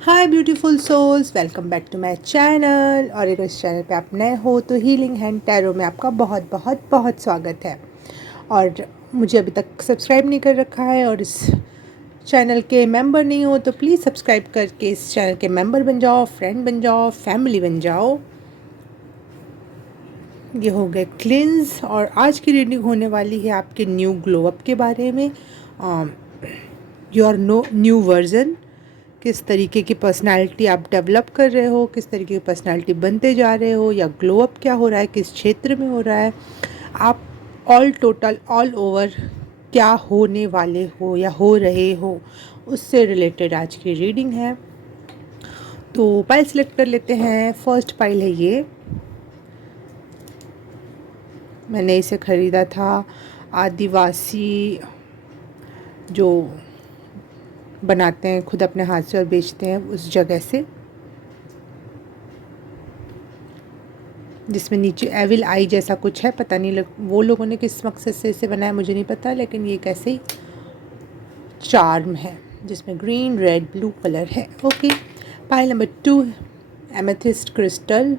Hi beautiful souls, welcome back to my channel. और अगर इस चैनल पे आप नए हो तो हीलिंग हैंड टैरो में आपका बहुत बहुत बहुत स्वागत है। और मुझे अभी तक सब्सक्राइब नहीं कर रखा है और इस चैनल के मेंबर नहीं हो तो प्लीज़ सब्सक्राइब करके इस चैनल के मेंबर बन जाओ, फ्रेंड बन जाओ, फैमिली बन जाओ। ये हो गए क्लिन्स और आज की रीडिंग होने वाली है आपके न्यू ग्लो अप के बारे में। योर न्यू वर्जन, किस तरीके की पर्सनालिटी आप डेवलप कर रहे हो, किस तरीके की पर्सनालिटी बनते जा रहे हो, या ग्लो अप क्या हो रहा है, किस क्षेत्र में हो रहा है, आप ऑल टोटल ऑल ओवर क्या होने वाले हो या हो रहे हो, उससे रिलेटेड आज की रीडिंग है। तो पाइल सेलेक्ट कर लेते हैं। फर्स्ट पाइल है ये, मैंने इसे ख़रीदा था आदिवासी जो बनाते हैं खुद अपने हाथ से और बेचते हैं उस जगह से, जिसमें नीचे एविल आई जैसा कुछ है। पता नहीं वो लोगों ने किस मकसद से इसे बनाया मुझे नहीं पता, लेकिन ये कैसे ही चार्म है जिसमें ग्रीन रेड ब्लू कलर है। Okay, pile number 2 amethyst crystal,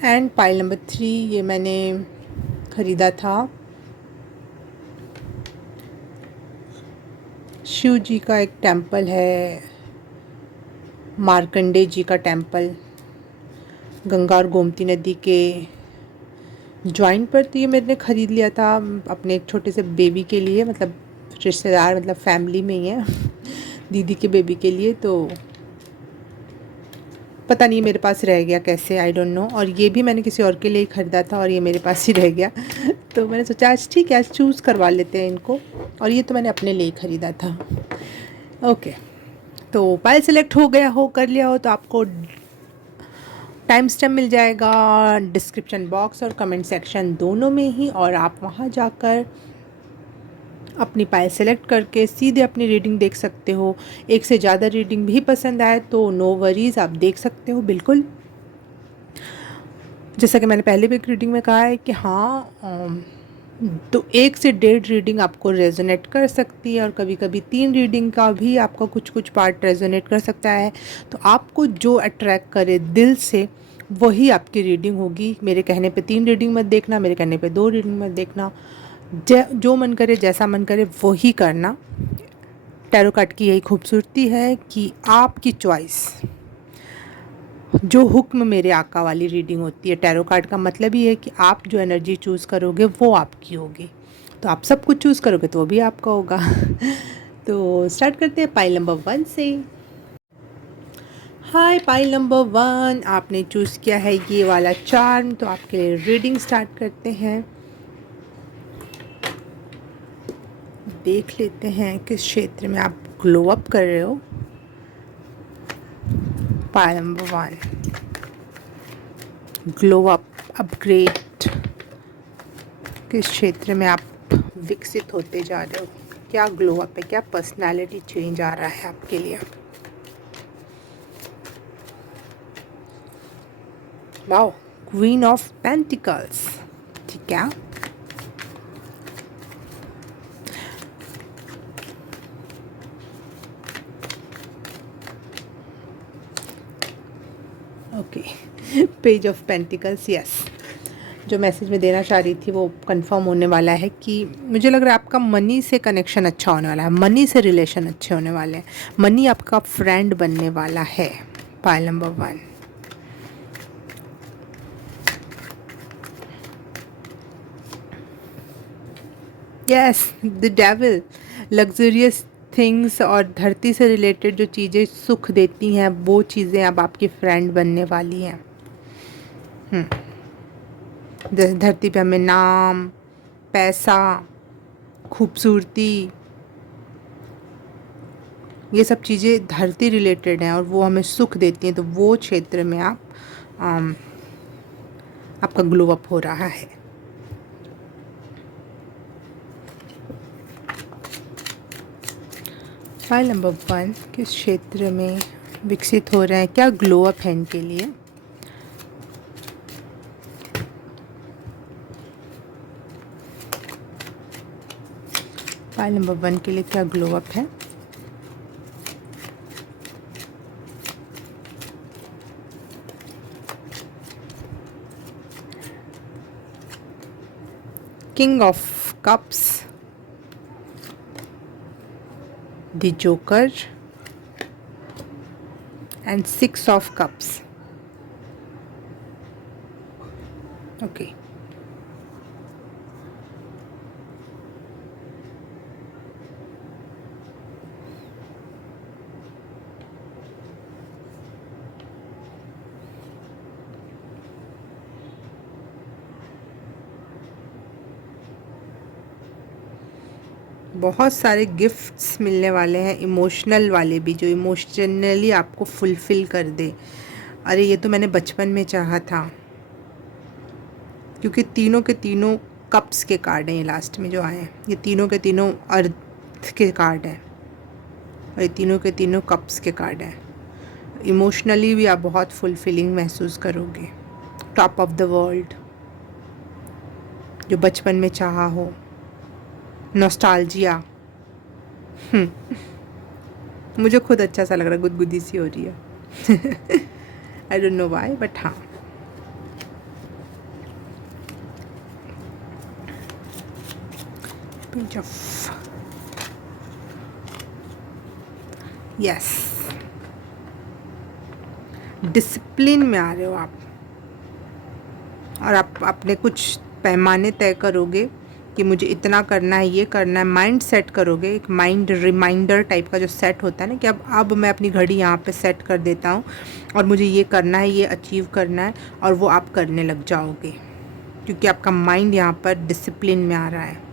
and pile number 3 ये मैंने ख़रीदा था शिव जी का एक टेम्पल है, मार्कंडे जी का टेम्पल, गंगा और गोमती नदी के जॉइंट पर। तो ये मैंने ख़रीद लिया था अपने एक छोटे से बेबी के लिए, मतलब रिश्तेदार, मतलब फैमिली में ही है दीदी के बेबी के लिए। तो पता नहीं मेरे पास रह गया कैसे, आई डोंट नो। और ये भी मैंने किसी और के लिए ही ख़रीदा था और ये मेरे पास ही रह गया तो मैंने सोचा आज ठीक है, आज चूज़ करवा लेते हैं इनको। और ये तो मैंने अपने लिए ख़रीदा था। ओके, तो पाइल सेलेक्ट हो गया हो, कर लिया हो तो आपको टाइम स्टैम्प मिल जाएगा डिस्क्रिप्शन बॉक्स और कमेंट सेक्शन दोनों में ही, और आप वहाँ जाकर अपनी पाइल सेलेक्ट करके सीधे अपनी रीडिंग देख सकते हो। एक से ज़्यादा रीडिंग भी पसंद आए तो नो वरीज़, आप देख सकते हो बिल्कुल। जैसा कि मैंने पहले भी एक रीडिंग में कहा है कि हाँ, तो 1 से 1.5 रीडिंग आपको रेजोनेट कर सकती है और कभी कभी 3 रीडिंग का भी आपका कुछ कुछ पार्ट रेजोनेट कर सकता है। तो आपको जो अट्रैक्ट करे दिल से वही आपकी रीडिंग होगी। मेरे कहने पे 3 रीडिंग मत देखना, मेरे कहने पे 2 रीडिंग मत देखना, जो मन करे जैसा मन करे वही करना। टैरो कार्ड की यही खूबसूरती है कि आपकी चॉइस, जो हुक्म मेरे आका वाली रीडिंग होती है। टैरो कार्ड का मतलब ही है कि आप जो एनर्जी चूज़ करोगे वो आपकी होगी। तो आप सब कुछ चूज़ करोगे तो वो भी आपका होगा तो स्टार्ट करते हैं पाइल नंबर 1 से। हाय पाइल नंबर 1, आपने चूज़ किया है ये वाला चार्म, तो आपके लिए रीडिंग स्टार्ट करते हैं। देख लेते हैं किस क्षेत्र में आप ग्लो अप कर रहे हो। Pile number 1, glow up, upgrade, किस क्षेत्र में आप विकसित होते जा रहे हो, क्या ग्लो अप है, क्या पर्सनालिटी चेंज आ रहा है आपके लिए। वाओ, क्वीन ऑफ पेंटिकल्स, ठीक है। Okay, page of pentacles, yes. जो मैसेज मैं देना चाह रही थी वो कंफर्म होने वाला है कि मुझे लग रहा है आपका मनी से कनेक्शन अच्छा होने वाला है, मनी से रिलेशन अच्छे होने वाले हैं, मनी आपका फ्रेंड बनने वाला है। Pile number 1, yes, the devil. Luxurious things और धरती से रिलेटेड जो चीज़ें सुख देती हैं वो चीज़ें अब आपकी फ्रेंड बनने वाली हैं। जैसे धरती पे हमें नाम, पैसा, खूबसूरती, ये सब चीज़ें धरती रिलेटेड हैं और वो हमें सुख देती हैं। तो वो क्षेत्र में आम, आपका ग्लो अप हो रहा है। फाइल नंबर 1, किस क्षेत्र में विकसित हो रहे हैं, क्या ग्लो अप है इनके लिए। पाइल नंबर 1 के लिए क्या ग्लो अप है? King of cups, the joker and 6 of cups. Okay, बहुत सारे गिफ्ट्स मिलने वाले हैं, इमोशनल वाले भी, जो इमोशनली आपको फुलफ़िल कर दे। अरे ये तो मैंने बचपन में चाहा था, क्योंकि तीनों के तीनों कप्स के कार्ड हैं। ये लास्ट में जो आए हैं ये तीनों के तीनों अर्थ के कार्ड हैं, और ये तीनों के तीनों कप्स के कार्ड हैं। इमोशनली भी आप बहुत फुलफिलिंग महसूस करोगे। टॉप ऑफ द वर्ल्ड, जो बचपन में चाहा हो। नॉस्टैल्जिया, मुझे खुद अच्छा सा लग रहा है, गुदगुदी सी हो रही है। आई डोंट नो व्हाई, बट हाँ। पिंच ऑफ, यस, डिसिप्लिन में आ रहे हो आप, और आप अपने कुछ पैमाने तय करोगे कि मुझे इतना करना है, ये करना है। माइंड सेट करोगे, एक माइंड रिमाइंडर टाइप का जो सेट होता है ना, कि अब मैं अपनी घड़ी यहाँ पे सेट कर देता हूँ और मुझे ये करना है, ये अचीव करना है, और वो आप करने लग जाओगे, क्योंकि आपका माइंड यहाँ पर डिसिप्लिन में आ रहा है।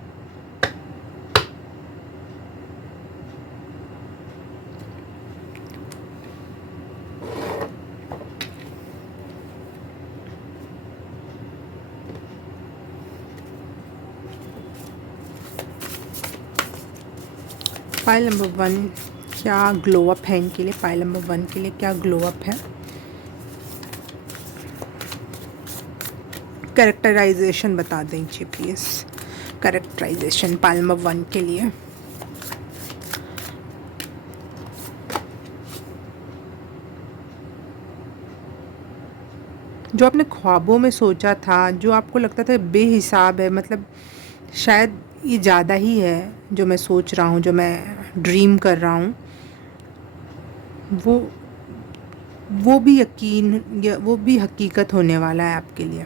पाइल नंबर 1 क्या ग्लो अप है इनके लिए? पाइल नंबर 1 के लिए क्या ग्लो अप है? कैरेक्टराइजेशन बता दीजिए प्लीज़। कैरेक्टराइजेशन पाइल नंबर 1 के लिए। जो आपने ख्वाबों में सोचा था, जो आपको लगता था बेहिसाब है, मतलब शायद ये ज़्यादा ही है जो मैं सोच रहा हूँ, जो मैं ड्रीम कर रहा हूँ, वो भी यकीन, या वो भी हकीकत होने वाला है आपके लिए।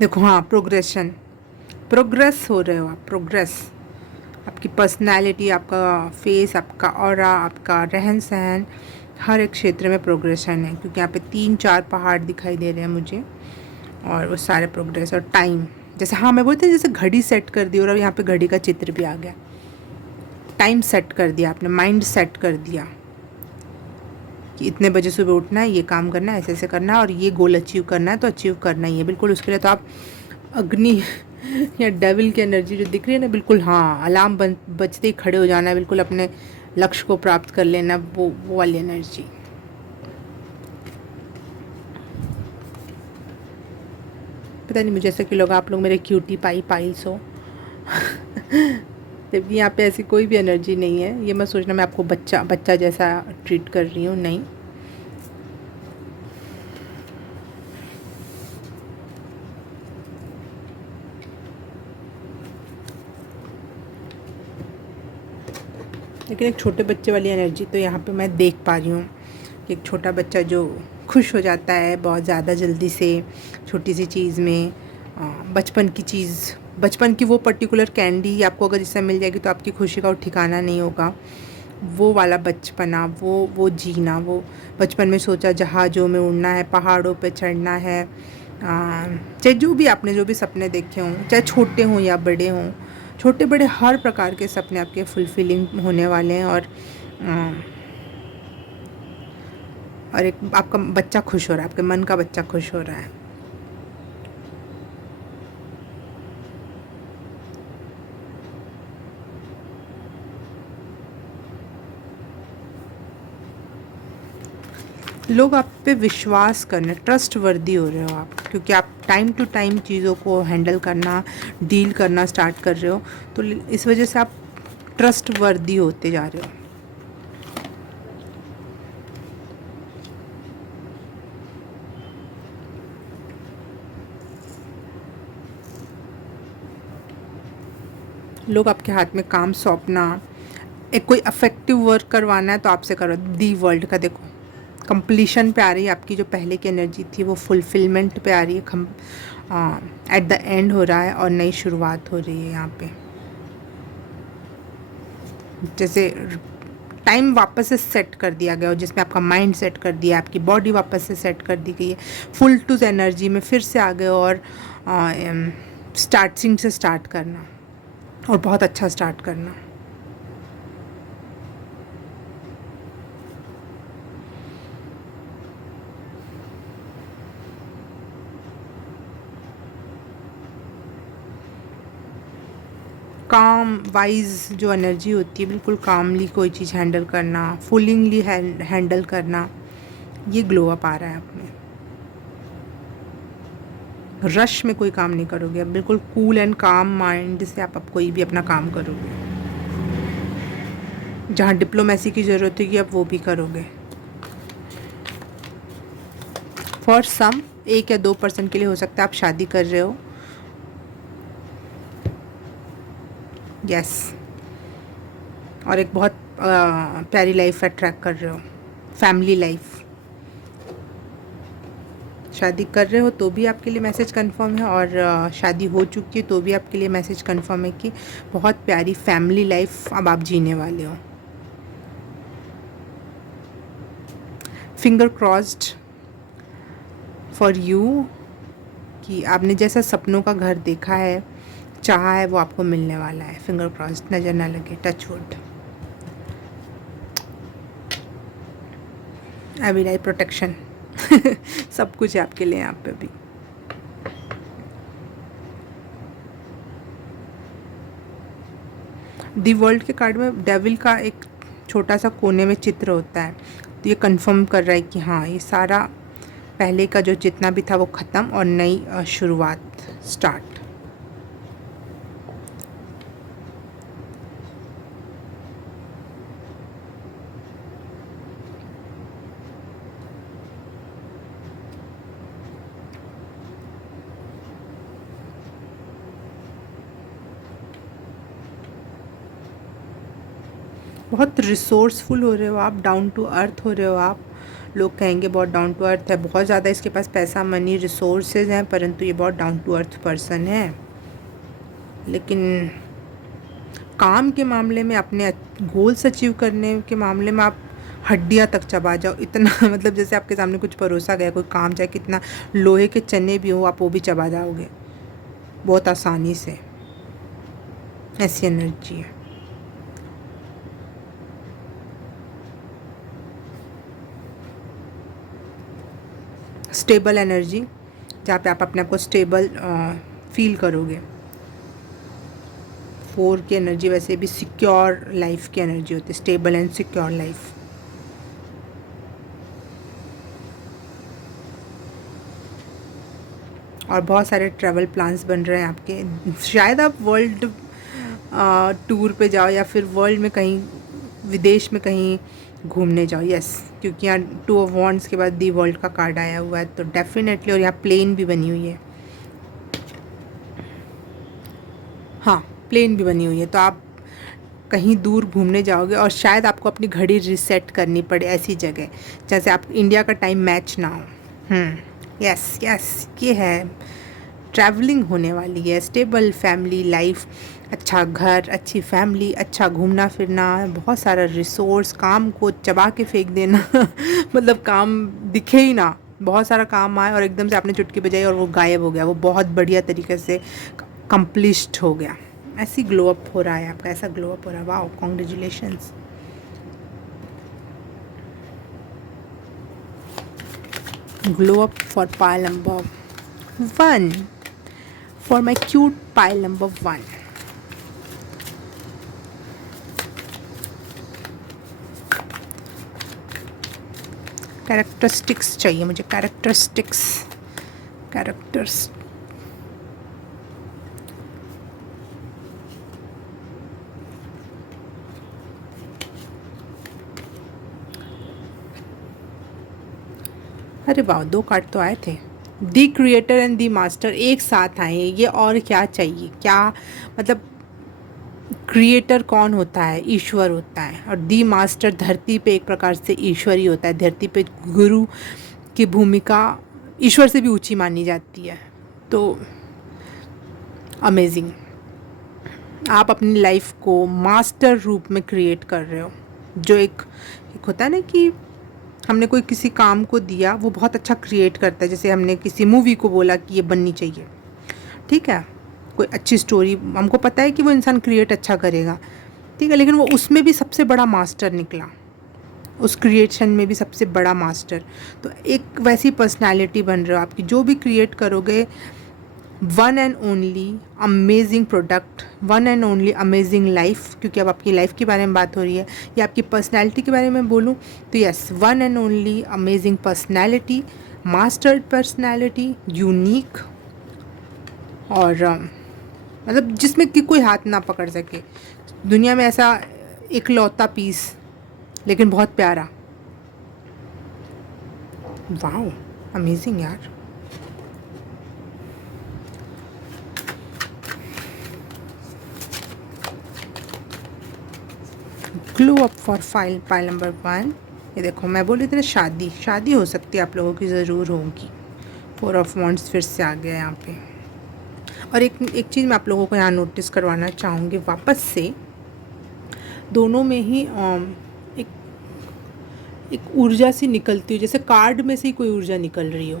देखो, हाँ, प्रोग्रेस हो रहे हो आप, प्रोग्रेस। आपकी पर्सनैलिटी, आपका फेस, आपका ऑरा, आपका रहन सहन, हर एक क्षेत्र में प्रोग्रेशन है, क्योंकि यहाँ पे 3-4 पहाड़ दिखाई दे रहे हैं मुझे, और वो सारे प्रोग्रेस। और टाइम, जैसे, हाँ, मैं बोलती हूँ जैसे घड़ी सेट कर दी, और अब यहाँ पे घड़ी का चित्र भी आ गया। टाइम सेट कर दिया आपने, माइंड सेट कर दिया कि इतने बजे सुबह उठना है, ये काम करना है, ऐसे ऐसे करना है, और ये गोल अचीव करना है तो अचीव करना ही है। बिल्कुल उसके लिए तो आप अग्नि या डेविल की एनर्जी जो दिख रही है ना, बिल्कुल, हाँ, अलार्म बजते ही खड़े हो जाना है, बिल्कुल अपने लक्ष्य को प्राप्त कर लेना, वो वाली एनर्जी। पता नहीं मुझे ऐसा क्यों लगा आप लोग मेरे क्यूटी पाइल्स हो। जबकि यहाँ पे ऐसी कोई भी एनर्जी नहीं है। ये मत सोचना मैं आपको बच्चा जैसा ट्रीट कर रही हूँ, नहीं। लेकिन एक छोटे बच्चे वाली एनर्जी तो यहाँ पे मैं देख पा रही हूँ, कि एक छोटा बच्चा जो खुश हो जाता है बहुत ज़्यादा जल्दी से छोटी सी चीज़ में। बचपन की चीज़, बचपन की वो पर्टिकुलर कैंडी आपको अगर इससे मिल जाएगी तो आपकी खुशी का ठिकाना नहीं होगा। वो वाला बचपना, वो जीना, वो बचपन में सोचा जहाज़ों में उड़ना है, पहाड़ों पे चढ़ना है, चाहे जो भी आपने जो भी सपने देखे हों, चाहे छोटे हों या बड़े हों, छोटे बड़े हर प्रकार के सपने आपके फुलफिलिंग होने वाले हैं। और एक आपका बच्चा खुश हो रहा है, आपके मन का बच्चा खुश हो रहा है। लोग आप पे विश्वास करने, ट्रस्ट वर्दी हो रहे हो आप, क्योंकि आप टाइम टू टाइम चीज़ों को हैंडल करना, डील करना स्टार्ट कर रहे हो, तो इस वजह से आप ट्रस्ट वर्दी होते जा रहे हो। लोग आपके हाथ में काम सौंपना, एक कोई अफेक्टिव वर्क करवाना है तो आपसे करो। दी वर्ल्ड का देखो, कंप्लीशन पे आ रही है आपकी, जो पहले की एनर्जी थी वो फुलफिलमेंट पे आ रही है, एट द एंड हो रहा है और नई शुरुआत हो रही है यहाँ पे। जैसे टाइम वापस से सेट कर दिया गया हो, जिसमें आपका माइंड सेट कर दिया, आपकी बॉडी वापस से सेट कर दी गई है, फुल टू एनर्जी में फिर से आ गए हो, और स्टार्टिंग से स्टार्ट करना, और बहुत अच्छा स्टार्ट करना। काम वाइज जो एनर्जी होती है, बिल्कुल कामली कोई चीज़ हैंडल करना, फुलिंगली हैंडल करना, ये ग्लो अप आ रहा है आप में। रश में कोई काम नहीं करोगे, अब बिल्कुल कूल एंड काम माइंड से आप अब कोई भी अपना काम करोगे। जहाँ डिप्लोमेसी की ज़रूरत होगी अब वो भी करोगे। फॉर सम 1 या 2% के लिए हो सकता है आप शादी कर रहे हो, यस, और एक बहुत प्यारी लाइफ अट्रैक्ट कर रहे हो, फैमिली लाइफ। शादी कर रहे हो तो भी आपके लिए मैसेज कंफर्म है, और शादी हो चुकी है तो भी आपके लिए मैसेज कंफर्म है कि बहुत प्यारी फैमिली लाइफ अब आप जीने वाले हो। फिंगर क्रॉस्ड फॉर यू कि आपने जैसा सपनों का घर देखा है, चाहा है, वो आपको मिलने वाला है। फिंगर क्रॉस्ड, नज़र ना लगे, टच वुड। अभी लाइफ प्रोटेक्शन सब कुछ है आपके लिए यहाँ पे भी। दी वर्ल्ड के कार्ड में डेविल का एक छोटा सा कोने में चित्र होता है, तो ये कंफर्म कर रहा है कि हाँ, ये सारा पहले का जो जितना भी था वो ख़त्म और नई शुरुआत स्टार्ट। बहुत रिसोर्सफुल हो रहे हो आप, डाउन टू अर्थ हो रहे हो आप। लोग कहेंगे बहुत डाउन टू अर्थ है, बहुत ज़्यादा इसके पास पैसा, मनी, रिसोर्सेज हैं, परंतु ये बहुत डाउन टू अर्थ पर्सन है। लेकिन काम के मामले में, अपने गोल्स अचीव करने के मामले में आप हड्डियां तक चबा जाओ इतना मतलब जैसे आपके सामने कुछ परोसा गया, कोई काम, चाहे कितना लोहे के चने भी हो, आप वो भी चबा जाओगे बहुत आसानी से। ऐसी एनर्जी है। स्टेबल एनर्जी, जहाँ पे आप अपने आप को स्टेबल फील करोगे। 4 की एनर्जी वैसे भी सिक्योर लाइफ की एनर्जी होती है, स्टेबल एंड सिक्योर लाइफ। और बहुत सारे ट्रैवल प्लान्स बन रहे हैं आपके, शायद आप वर्ल्ड टूर पे जाओ, या फिर वर्ल्ड में कहीं, विदेश में कहीं घूमने जाओ, यस, क्योंकि यहाँ 2 ऑफ वॉन्ड्स के बाद दी वर्ल्ड का कार्ड आया हुआ है, तो डेफिनेटली। और यहाँ प्लेन भी बनी हुई है, हाँ, प्लेन भी बनी हुई है, तो आप कहीं दूर घूमने जाओगे, और शायद आपको अपनी घड़ी रीसेट करनी पड़े ऐसी जगह, जैसे आप इंडिया का टाइम मैच ना हो। यस यस, ये है, ट्रैवलिंग होने वाली है, स्टेबल फैमिली लाइफ, अच्छा घर, अच्छी फैमिली, अच्छा घूमना फिरना, बहुत सारा रिसोर्स, काम को चबा के फेंक देना मतलब काम दिखे ही ना, बहुत सारा काम आए और एकदम से आपने चुटकी बजाई और वो गायब हो गया, वो बहुत बढ़िया तरीके से कंप्लीट हो गया। ऐसी ग्लो अप हो रहा है आपका, ऐसा ग्लो अप हो रहा है। Wow, congratulations. Glow up for pile number 1, for my cute pile number 1। Characteristics चाहिए मुझे, कैरेक्टरिस्टिक्स, कैरेक्टर्स। अरे वाह, 2 कार्ड तो आए थे। दी क्रिएटर एंड दी मास्टर एक साथ आए, ये और क्या चाहिए, क्या मतलब। क्रिएटर कौन होता है? ईश्वर होता है। और दी मास्टर धरती पे एक प्रकार से ईश्वर ही होता है। धरती पे गुरु की भूमिका ईश्वर से भी ऊंची मानी जाती है। तो अमेजिंग, आप अपनी लाइफ को मास्टर रूप में क्रिएट कर रहे हो। जो एक होता है ना कि हमने कोई किसी काम को दिया, वो बहुत अच्छा क्रिएट करता है। जैसे हमने किसी मूवी को बोला कि ये बननी चाहिए, ठीक है, कोई अच्छी स्टोरी, हमको पता है कि वो इंसान क्रिएट अच्छा करेगा, ठीक है, लेकिन वो उसमें भी सबसे बड़ा मास्टर निकला, उस क्रिएशन में भी सबसे बड़ा मास्टर। तो एक वैसी पर्सनालिटी बन रहे हो आपकी, जो भी क्रिएट करोगे, one and only amazing product, one and only amazing life. क्योंकि अब आपकी लाइफ के बारे में बात हो रही है, या आपकी पर्सनैलिटी के बारे में बोलूँ तो yes, one and only amazing personality, mastered personality, unique, और मतलब जिसमें कि कोई हाथ ना पकड़ सके दुनिया में, ऐसा इकलौता पीस, लेकिन बहुत प्यारा। वाओ, अमेजिंग यार। Glow up for pile number 1। ये देखो, मैं बोली थी ना, शादी हो सकती है आप लोगों की, ज़रूर होगी। 4 ऑफ वॉन्ड्स फिर से आ गया यहाँ पे। और एक चीज़ मैं आप लोगों को यहाँ नोटिस करवाना चाहूँगी वापस से, दोनों में ही एक एक ऊर्जा सी निकलती हो, जैसे कार्ड में से ही कोई ऊर्जा निकल रही हो।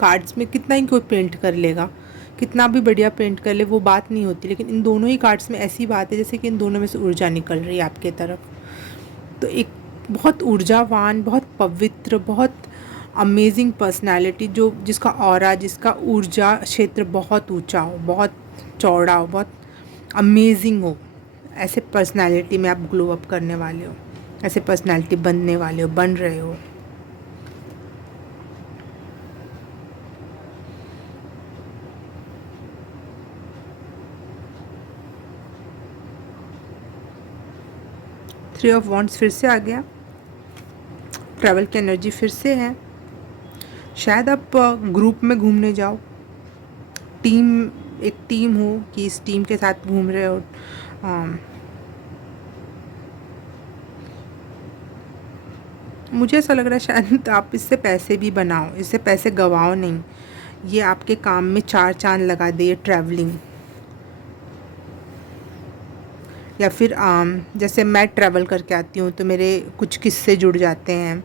कार्ड्स में कितना ही कोई पेंट कर लेगा, कितना भी बढ़िया पेंट कर ले, वो बात नहीं होती, लेकिन इन दोनों ही कार्ड्स में ऐसी बात है जैसे कि इन दोनों में से ऊर्जा निकल रही है आपके तरफ। तो एक बहुत ऊर्जावान, बहुत पवित्र, बहुत अमेजिंग पर्सनालिटी, जो जिसका ऑरा, जिसका ऊर्जा क्षेत्र बहुत ऊंचा हो, बहुत चौड़ा हो, बहुत अमेजिंग हो, ऐसे पर्सनालिटी में आप ग्लो अप करने वाले हो, ऐसे पर्सनालिटी बनने वाले हो, बन रहे हो। थ्री ऑफ वॉन्ड्स फिर से आ गया। ट्रैवल की एनर्जी फिर से है। शायद आप ग्रुप में घूमने जाओ, एक टीम हो कि इस टीम के साथ घूम रहे हो। मुझे ऐसा लग रहा है शायद आप इससे पैसे भी बनाओ, इससे पैसे गवाओ नहीं, ये आपके काम में 4 चांद लगा दे, ये ट्रैवलिंग। या फिर जैसे मैं ट्रैवल करके आती हूँ तो मेरे कुछ किस्से जुड़ जाते हैं,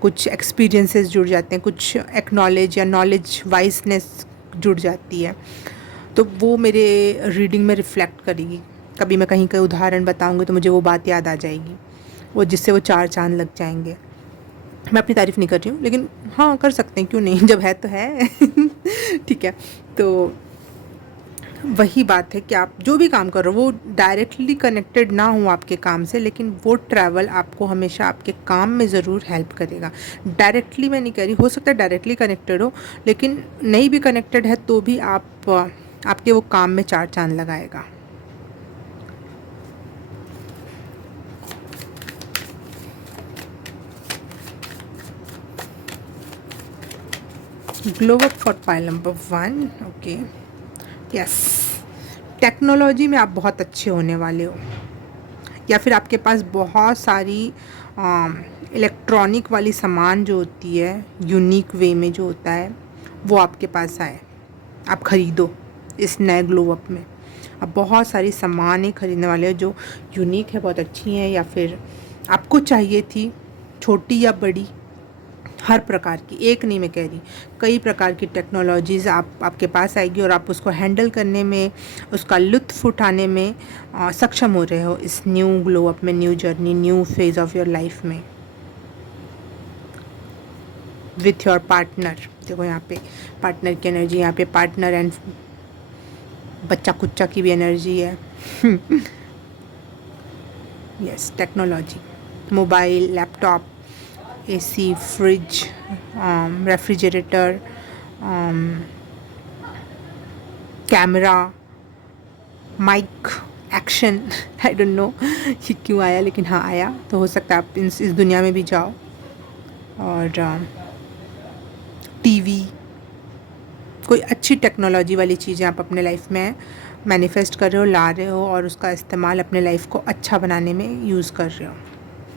कुछ एक्सपीरियंसेस जुड़ जाते हैं, कुछ एक्नॉलेज या नॉलेज वाइसनेस जुड़ जाती है, तो वो मेरे रीडिंग में रिफ़्लेक्ट करेगी। कभी मैं कहीं का उदाहरण बताऊँगी तो मुझे वो बात याद आ जाएगी, वो जिससे वो 4 चांद लग जाएंगे। मैं अपनी तारीफ़ नहीं कर रही हूँ, लेकिन हाँ कर सकते हैं, क्यों नहीं, जब है तो है। ठीक है, तो वही बात है कि आप जो भी काम कर रहे हो वो डायरेक्टली कनेक्टेड ना हो आपके काम से, लेकिन वो ट्रैवल आपको हमेशा आपके काम में ज़रूर हेल्प करेगा। डायरेक्टली मैं नहीं कह रही, हो सकता है डायरेक्टली कनेक्टेड हो, लेकिन नहीं भी कनेक्टेड है तो भी आपके वो काम में 4 चांद लगाएगा। Glow up for pile number 1। Okay, yes, technology में आप बहुत अच्छे होने वाले हो, या फिर आपके पास बहुत सारी इलेक्ट्रॉनिक वाली सामान जो होती है, यूनिक वे में जो होता है, वो आपके पास आए, आप ख़रीदो इस नए ग्लो अप में। आप बहुत सारी सामानें खरीदने वाले हो जो यूनिक है, बहुत अच्छी हैं, या फिर आपको चाहिए थी, छोटी या बड़ी, हर प्रकार की, एक नहीं मैं कह रही, कई प्रकार की टेक्नोलॉजीज़ आपके पास आएगी, और आप उसको हैंडल करने में, उसका लुत्फ़ उठाने में सक्षम हो रहे हो इस न्यू ग्लो अप में, new journey, new phase of your life में विथ योर पार्टनर। देखो यहाँ पे पार्टनर की एनर्जी, यहाँ पे पार्टनर एंड बच्चा कुच्चा की भी एनर्जी है। Yes, technology, mobile, laptop, AC, fridge, refrigerator, camera, mic, action, I don't know ये क्यों आया, लेकिन हाँ आया। तो हो सकता है आप इस दुनिया में भी जाओ। और टीवी, कोई अच्छी टेक्नोलॉजी वाली चीज़ें आप अपने लाइफ में मैनिफेस्ट कर रहे हो, ला रहे हो और उसका इस्तेमाल अपने लाइफ को अच्छा बनाने में यूज़ कर रहे हो।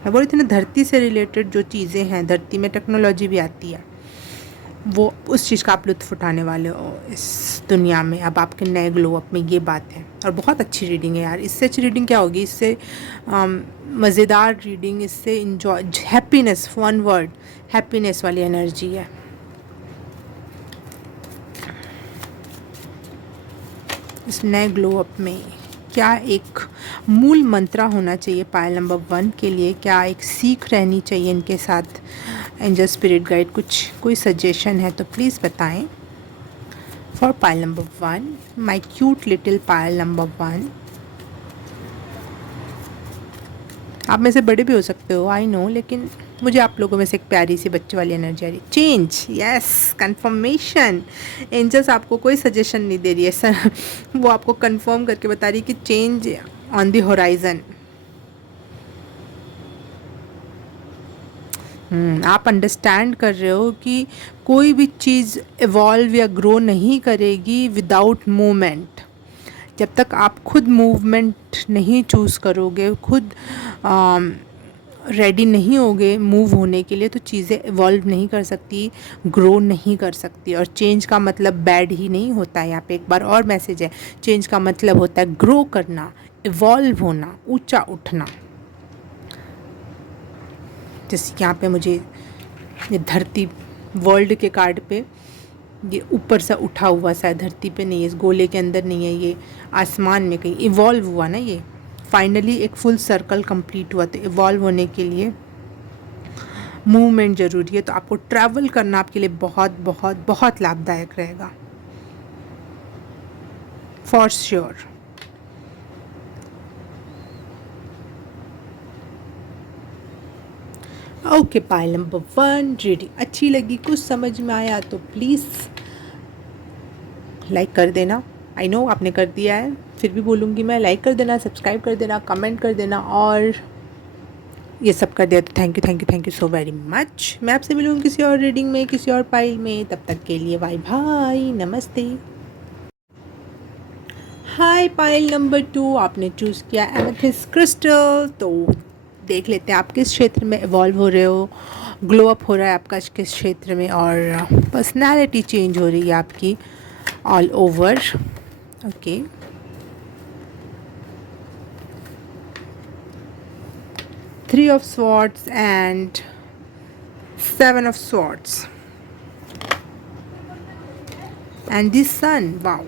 मैं बोल रही थी ना, धरती से रिलेटेड जो चीज़ें हैं, धरती में टेक्नोलॉजी भी आती है, वो उस चीज़ का आप लुत्फ़ उठाने वाले हो इस दुनिया में। अब आपके नए ग्लो अप में ये बात है। और बहुत अच्छी रीडिंग है यार। इससे अच्छी रीडिंग क्या होगी, इससे मज़ेदार रीडिंग, इससे enjoy, happiness, one word, happiness वाली एनर्जी है। इस नए ग्लो अप में क्या एक मूल मंत्रा होना चाहिए पायल नंबर 1 के लिए? क्या एक सीख रहनी चाहिए इनके साथ? एंजल स्पिरिट गाइड कोई सजेशन है तो प्लीज़ बताएं। For pile number 1, my cute little pile number 1। आप में से बड़े भी हो सकते हो, आई नो, लेकिन मुझे आप लोगों में से एक प्यारी सी बच्चे वाली एनर्जी आ रही। Change, yes, confirmation. एंजल्स आपको कोई सजेशन नहीं दे रही है सर, वो आपको कंफर्म करके बता रही है कि चेंज ऑन द होराइजन। आप अंडरस्टैंड कर रहे हो कि कोई भी चीज़ इवॉल्व या ग्रो नहीं करेगी विदाउट मूवमेंट। जब तक आप खुद मूवमेंट नहीं चूज़ करोगे, खुद रेडी नहीं होगे मूव होने के लिए, तो चीज़ें इवॉल्व नहीं कर सकती, ग्रो नहीं कर सकती। और चेंज का मतलब बैड ही नहीं होता है। यहाँ पे एक बार और मैसेज है, चेंज का मतलब होता है ग्रो करना, इवॉल्व होना, ऊंचा उठना। जैसे यहाँ पे मुझे ये धरती, वर्ल्ड के कार्ड पे ये ऊपर से उठा हुआ सा, धरती पे नहीं है, इस गोले के अंदर नहीं है, ये आसमान में कहीं इवॉल्व हुआ ना। ये फाइनली एक फुल सर्कल कंप्लीट हुआ। तो इवॉल्व होने के लिए मूवमेंट ज़रूरी है। तो आपको ट्रैवल करना आपके लिए बहुत बहुत बहुत लाभदायक रहेगा, for sure. Okay, pile number 1 reading अच्छी लगी, कुछ समझ में आया तो प्लीज़ लाइक कर देना। आई नो आपने कर दिया है, फिर भी बोलूँगी मैं, लाइक कर देना, सब्सक्राइब कर देना, कमेंट कर देना, और ये सब कर दिया तो thank you so very much. मैं आपसे मिलूँगी किसी और रीडिंग में, किसी और पाइल में। तब तक के लिए बाय बाय, नमस्ते। हाय पाइल नंबर 2, आपने चूज़ किया एमेथिस्ट क्रिस्टल। तो देख लेते हैं आप किस क्षेत्र में इवॉल्व हो रहे हो, ग्लो अप हो रहा है आपका किस क्षेत्र में, और पर्सनैलिटी चेंज हो रही है आपकी all over. Okay, Three of Swords and Seven of Swords and the Sun. Wow.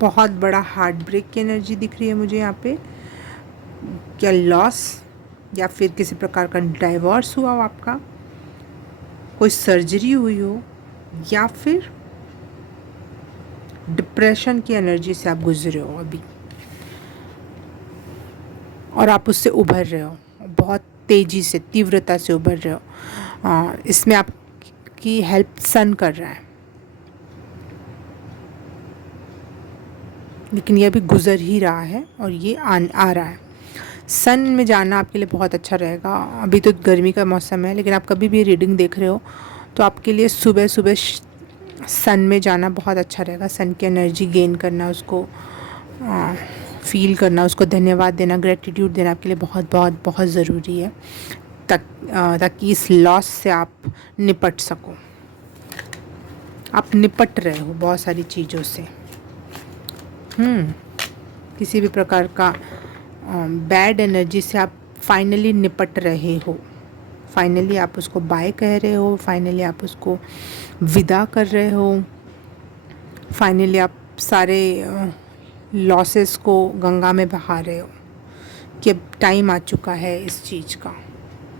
बहुत बड़ा हार्ट ब्रेक की एनर्जी दिख रही है मुझे यहाँ पे। क्या लॉस या फिर किसी प्रकार का डाइवोर्स हुआ हो आपका, कोई सर्जरी हुई हो, या फिर डिप्रेशन की एनर्जी से आप गुजरे हो अभी और आप उससे उभर रहे हो, बहुत तेज़ी से, तीव्रता से उभर रहे हो। इसमें आपकी हेल्प सन कर रहा है, लेकिन ये अभी गुज़र ही रहा है और ये आ रहा है। सन में जाना आपके लिए बहुत अच्छा रहेगा। अभी तो गर्मी का मौसम है, लेकिन आप कभी भी रीडिंग देख रहे हो तो आपके लिए सुबह सुबह सन में जाना बहुत अच्छा रहेगा। सन की एनर्जी गेन करना, उसको फील करना, उसको धन्यवाद देना, ग्रेटिट्यूड देना आपके लिए बहुत बहुत बहुत ज़रूरी है, ताकि इस लॉस से आप निपट सको। आप निपट रहे हो बहुत सारी चीज़ों से, किसी भी प्रकार का बैड एनर्जी से आप फाइनली निपट रहे हो। फाइनली आप उसको बाय कह रहे हो, फाइनली आप उसको विदा कर रहे हो। फाइनली आप सारे लॉसेस को गंगा में बहा रहे हो कि अब टाइम आ चुका है इस चीज़ का,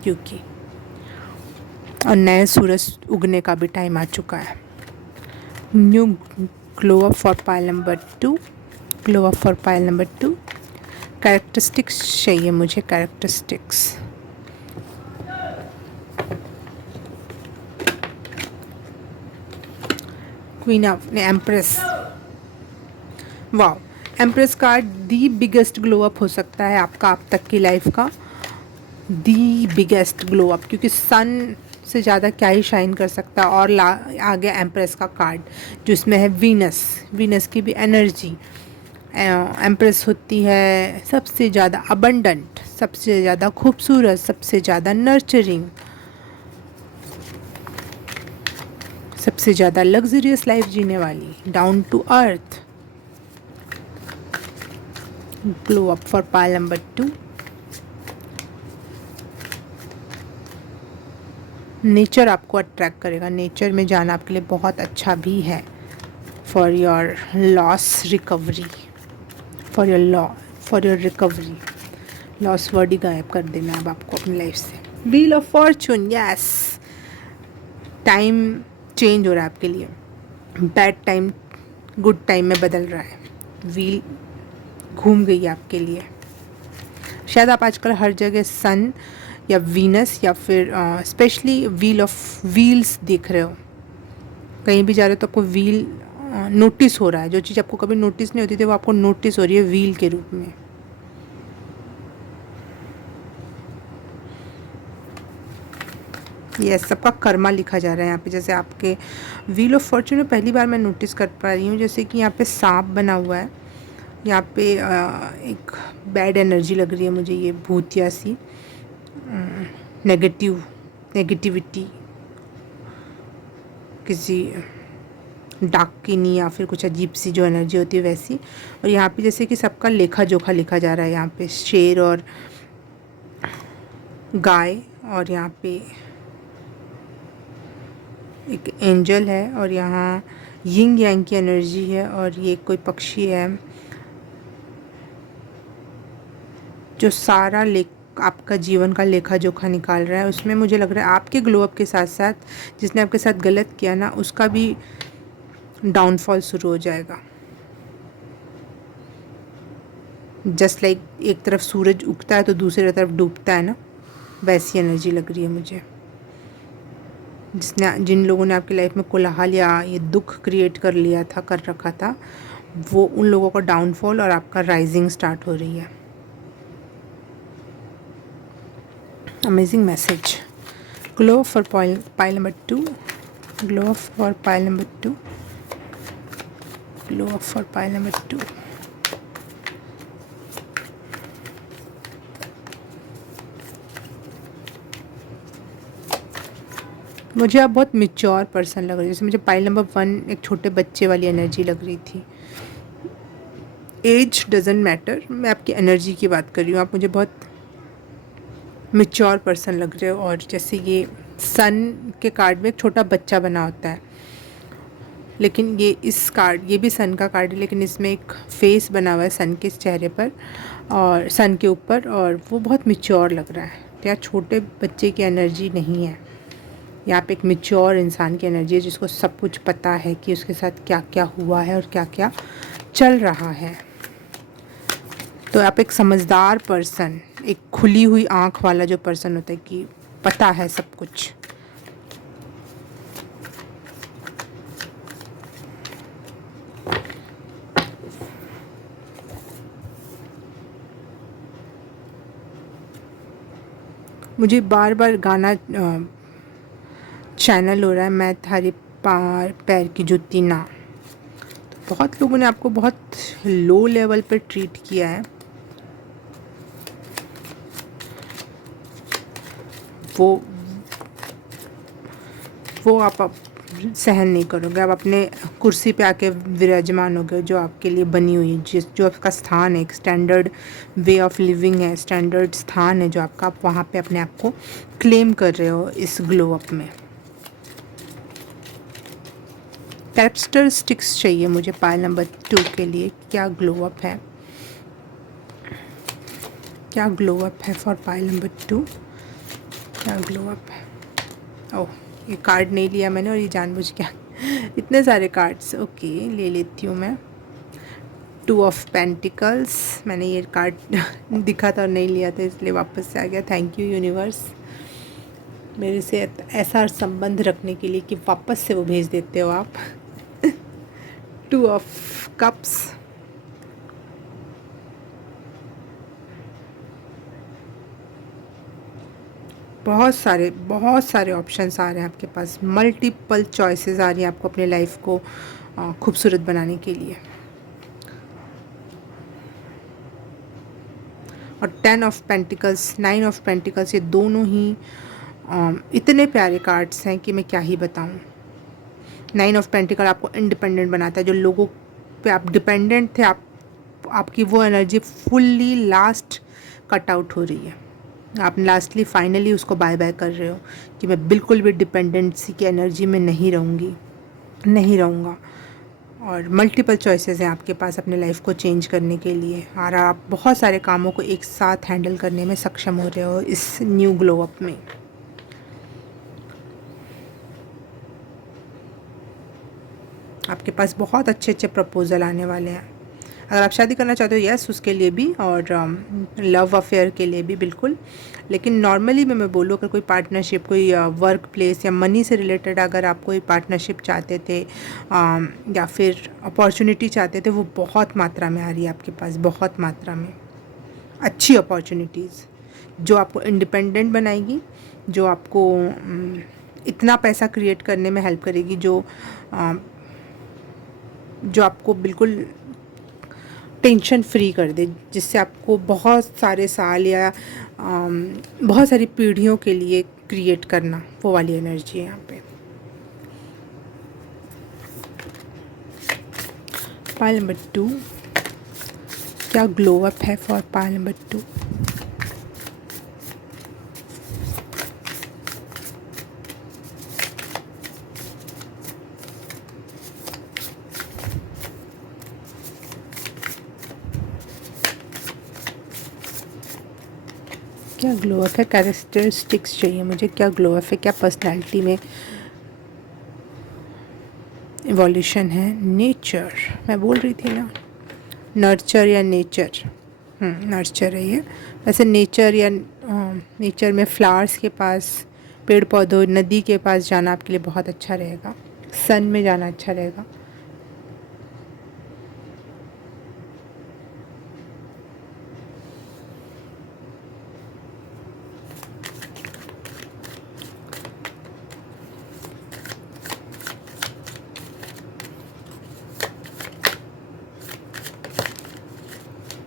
क्योंकि और नए सूरज उगने का भी टाइम आ चुका है। New glow up for pile number 2, glow up for pile number 2। Characteristics चाहिए मुझे, characteristics. Queen of empress, wow, empress card the biggest glow up हो सकता है आपका अब तक की लाइफ का, दी बिगेस्ट ग्लो अप, क्योंकि सन से ज़्यादा क्या ही शाइन कर सकता है। और आ गया एम्प्रेस का कार्ड जिसमें है वीनस, वीनस की भी एनर्जी। एम्प्रेस होती है सबसे ज़्यादा अबंडेंट, सबसे ज़्यादा खूबसूरत, सबसे ज़्यादा नर्चरिंग, सबसे ज़्यादा लग्जरियस लाइफ जीने वाली, down to earth. Glow up for pile number 2। Nature आपको अट्रैक्ट करेगा, नेचर में जाना आपके लिए बहुत अच्छा भी है for your loss recovery, for your recovery. Loss word ही गायब कर देना अब आपको अपनी लाइफ से। Wheel of fortune, yes, time change हो रहा है आपके लिए, बैड टाइम गुड टाइम में बदल रहा है, व्हील घूम गई है आपके लिए। शायद आप आजकल हर जगह सन या वीनस या फिर स्पेशली व्हील ऑफ व्हील्स देख रहे हो, कहीं भी जा रहे हो तो आपको व्हील नोटिस हो रहा है। जो चीज़ आपको कभी नोटिस नहीं होती थी वो आपको नोटिस हो रही है व्हील के रूप में। ये सबका कर्मा लिखा जा रहा है यहाँ पे। जैसे आपके व्हील ऑफ फॉर्चून में पहली बार मैं नोटिस कर पा रही हूँ, जैसे कि यहाँ पे सांप बना हुआ है, यहाँ पे एक बैड एनर्जी लग रही है मुझे, ये भूतिया सी नेगेटिविटी, किसी डाकिनी या फिर कुछ अजीब सी जो एनर्जी होती है वैसी। और यहाँ पे जैसे कि सबका लेखा जोखा लिखा जा रहा है, यहाँ पे शेर और गाय, और यहाँ पे एक एंजल है, और यहाँ यिंग यांग की एनर्जी है, और ये कोई पक्षी है जो सारा आपका जीवन का लेखा जोखा निकाल रहा है। उसमें मुझे लग रहा है आपके ग्लो अप के साथ साथ जिसने आपके साथ गलत किया ना, उसका भी डाउनफॉल शुरू हो जाएगा। जस्ट लाइक एक तरफ सूरज उगता है तो दूसरी तरफ डूबता है ना, वैसी एनर्जी लग रही है मुझे। जिन लोगों ने आपकी लाइफ में कोलाहल या ये दुख क्रिएट कर लिया था, कर रखा था, वो उन लोगों का डाउनफॉल और आपका राइजिंग स्टार्ट हो रही है। Amazing message. Glow for pile number 2, glow for pile number 2, glow for pile number 2। मुझे आप बहुत मैच्योर पर्सन लग रही है, जैसे मुझे पाइल नंबर 1 एक छोटे बच्चे वाली एनर्जी लग रही थी। एज डजेंट मैटर, मैं आपकी एनर्जी की बात कर रही हूँ। आप मुझे बहुत मैच्योर पर्सन लग रहे हो। और जैसे ये सन के कार्ड में एक छोटा बच्चा बना होता है, लेकिन ये इस कार्ड, ये भी सन का कार्ड है, लेकिन इसमें एक फेस बना हुआ है सन के चेहरे पर और सन के ऊपर, और वो बहुत मैच्योर लग रहा है। तो यार छोटे बच्चे की एनर्जी नहीं है यहाँ पे, एक मैच्योर इंसान की एनर्जी है जिसको सब कुछ पता है कि उसके साथ क्या क्या हुआ है और क्या क्या चल रहा है। तो आप एक समझदार पर्सन, एक खुली हुई आँख वाला जो पर्सन होता है कि पता है सब कुछ। मुझे बार बार गाना चैनल हो रहा है, मैं थारे पैर की जूती ना। तो बहुत लोगों ने आपको बहुत लो लेवल पर ट्रीट किया है, वो आप सहन नहीं करोगे। आप अपने कुर्सी पे आके विराजमान हो गए जो आपके लिए बनी हुई है, जो आपका स्थान है, एक स्टैंडर्ड वे ऑफ लिविंग है, स्टैंडर्ड स्थान है जो आपका, आप वहाँ पे अपने आप को क्लेम कर रहे हो इस ग्लो अप में। कैरेक्टरिस्टिक्स चाहिए मुझे पाइल नंबर 2 के लिए। क्या ग्लो अप है, क्या ग्लो अप है फॉर पाइल नंबर 2, क्या ग्लो अप है। ओह, ये कार्ड नहीं लिया मैंने और ये जानबूझ के इतने सारे कार्ड्स। ओके, ले लेती हूँ मैं। 2 ऑफ पेंटिकल्स, मैंने ये कार्ड दिखा था और नहीं लिया था इसलिए वापस से आ गया। थैंक यू यूनिवर्स मेरे से ऐसा संबंध रखने के लिए कि वापस से वो भेज देते हो आप। 2 ऑफ कप्स, बहुत सारे ऑप्शंस आ रहे हैं आपके पास, मल्टीपल चॉइसेस आ रही हैं आपको अपने लाइफ को खूबसूरत बनाने के लिए। और 10 ऑफ पेंटिकल्स, 9 ऑफ पेंटिकल्स, ये दोनों ही इतने प्यारे कार्ड्स हैं कि मैं क्या ही बताऊं। 9 ऑफ पेंटिकल आपको इंडिपेंडेंट बनाता है। जो लोगों पे आप डिपेंडेंट थे, आपकी वो energy fully last cut out हो रही है। आप लास्टली फाइनली उसको बाय बाय कर रहे हो कि मैं बिल्कुल भी डिपेंडेंसी की एनर्जी में नहीं रहूँगी, नहीं रहूँगा। और मल्टीपल चॉइसेस हैं आपके पास अपने लाइफ को चेंज करने के लिए, और आप बहुत सारे कामों को एक साथ हैंडल करने में सक्षम हो रहे हो इस न्यू ग्लो अप में। आपके पास बहुत अच्छे अच्छे प्रपोजल आने वाले हैं। अगर आप शादी करना चाहते हो, यस, उसके लिए भी, और लव अफेयर के लिए भी बिल्कुल। लेकिन नॉर्मली मैं बोलूँ, अगर कोई पार्टनरशिप, कोई वर्क प्लेस या मनी से रिलेटेड अगर आप कोई पार्टनरशिप चाहते थे या फिर अपॉर्चुनिटी चाहते थे, वो बहुत मात्रा में आ रही है आपके पास, बहुत मात्रा में अच्छी अपॉर्चुनिटीज़ जो आपको इंडिपेंडेंट बनाएगी, जो आपको इतना पैसा क्रिएट करने में हेल्प करेगी, जो आपको बिल्कुल टेंशन फ्री कर दे, जिससे आपको बहुत सारे साल या बहुत सारी पीढ़ियों के लिए क्रिएट करना, वो वाली एनर्जी है यहाँ पे। पाइल नंबर 2, क्या ग्लो अप है फॉर पाइल नंबर 2। क्या ग्लो अप है, कैरेक्टरिस्टिक्स चाहिए मुझे। क्या ग्लो अप है, क्या पर्सनैलिटी में इवोल्यूशन है। नेचर, मैं बोल रही थी ना, नर्चर या नेचर, नर्चर है ये। वैसे नेचर या नेचर में फ्लावर्स के पास, पेड़ पौधों, नदी के पास जाना आपके लिए बहुत अच्छा रहेगा। सन में जाना अच्छा रहेगा।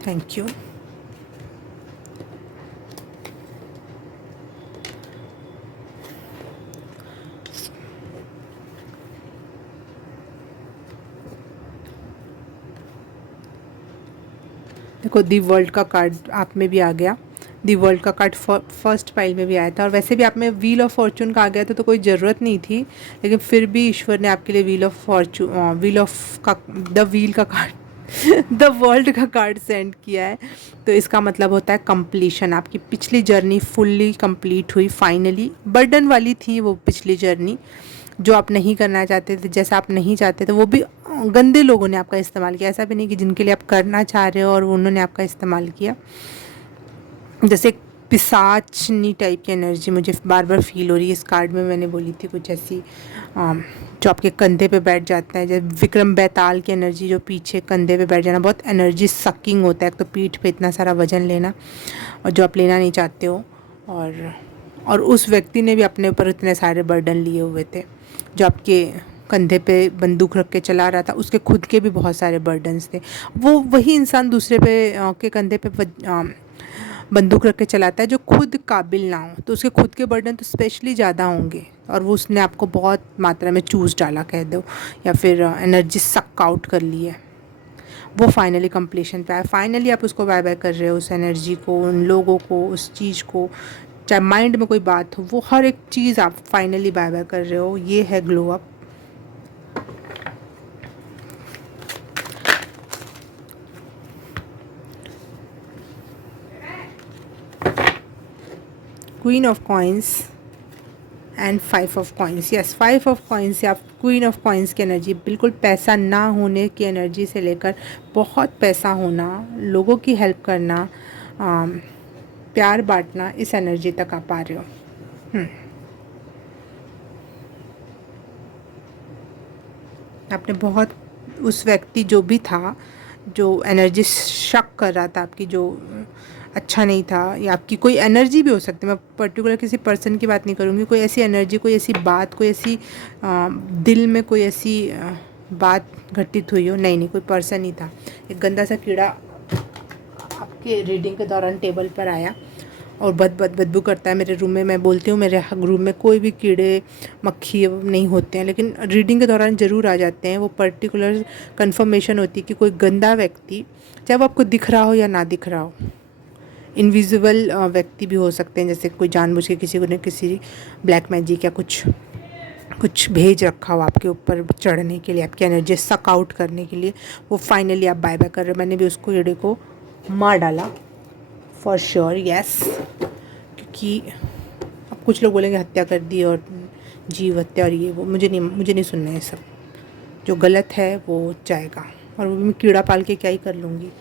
Thank you. देखो, दी वर्ल्ड का कार्ड आप में भी आ गया। दी वर्ल्ड का कार्ड फर्स्ट पाइल में भी आया था, और वैसे भी आप में व्हील ऑफ फॉर्चून का आ गया था, तो कोई ज़रूरत नहीं थी, लेकिन फिर भी ईश्वर ने आपके लिए wheel of Fortune, wheel of का, द व्हील का कार्ड द वर्ल्ड का कार्ड सेंड किया है। तो इसका मतलब होता है कंप्लीशन। आपकी पिछली जर्नी फुल्ली कंप्लीट हुई फाइनली। बर्डन वाली थी वो पिछली जर्नी, जो आप नहीं करना चाहते थे, जैसा आप नहीं चाहते थे, वो भी गंदे लोगों ने आपका इस्तेमाल किया। ऐसा भी नहीं कि जिनके लिए आप करना चाह रहे हो और उन्होंने आपका इस्तेमाल किया। जैसे एक पिशाचनी टाइप की एनर्जी मुझे बार बार फील हो रही है इस कार्ड में। मैंने बोली थी कुछ ऐसी, जो आपके कंधे पे बैठ जाता है, जैसे विक्रम बेताल की एनर्जी, जो पीछे कंधे पे बैठ जाना, बहुत एनर्जी सकिंग होता है। तो पीठ पे इतना सारा वजन लेना, और जो आप लेना नहीं चाहते हो, और उस व्यक्ति ने भी अपने ऊपर इतने सारे बर्डन लिए हुए थे। जो आपके कंधे पे बंदूक रख के चला रहा था, उसके खुद के भी बहुत सारे बर्डन्स थे। वो वही इंसान दूसरे पे के कंधे पे बंदूक रख के चलाता है जो खुद काबिल ना हो, तो उसके खुद के बर्डन तो स्पेशली ज़्यादा होंगे, और वो उसने आपको बहुत मात्रा में चूस डाला कह दो, या फिर एनर्जी सक आउट कर ली है। वो फाइनली कंप्लीशन पे आया। फाइनली आप उसको बाय बाय कर रहे हो, उस एनर्जी को, उन लोगों को, उस चीज़ को। चाहे माइंड में कोई बात हो, वो हर एक चीज़ आप फाइनली बाय बाय कर रहे हो। ये है glow up. Queen of coins and 5 of coins. Yes, 5 of coins से आप क्वीन ऑफ कॉइन्स की एनर्जी, बिल्कुल पैसा ना होने की एनर्जी से लेकर बहुत पैसा होना, लोगों की हेल्प करना, प्यार बांटना, इस एनर्जी तक आप आ रहे हो। आपने बहुत, उस व्यक्ति जो भी था, जो एनर्जी शक कर रहा था आपकी, जो अच्छा नहीं था, या आपकी कोई एनर्जी भी हो सकती है, मैं पर्टिकुलर किसी पर्सन की बात नहीं करूँगी, कोई ऐसी एनर्जी, कोई ऐसी बात, कोई ऐसी दिल में कोई ऐसी बात घटित हुई हो। नहीं, कोई पर्सन ही था। एक गंदा सा कीड़ा आपके रीडिंग के दौरान टेबल पर आया और बदबू करता है मेरे रूम में। मैं बोलती हूँ मेरे रूम में कोई भी कीड़े मक्खी नहीं होते हैं, लेकिन रीडिंग के दौरान ज़रूर आ जाते हैं। वो पर्टिकुलर कंफर्मेशन होती है कि कोई गंदा व्यक्ति, चाहे वो आपको दिख रहा हो या ना दिख रहा हो, इनविजिबल व्यक्ति भी हो सकते हैं, जैसे कोई जानबूझ के किसी को ने किसी ब्लैक मैजिक या कुछ भेज रखा हो आपके ऊपर चढ़ने के लिए, आपकी एनर्जी सक आउट करने के लिए। वो फाइनली आप बाय बाय कर रहे हो। मैंने भी उसको कीड़े को मार डाला फॉर श्योर, यस। क्योंकि अब कुछ लोग बोलेंगे हत्या कर दी और जीव हत्या और ये वो, मुझे नहीं सुनना है सब। जो गलत है वो जाएगा, और वो भी मैं कीड़ा पाल के क्या ही कर लूँगी,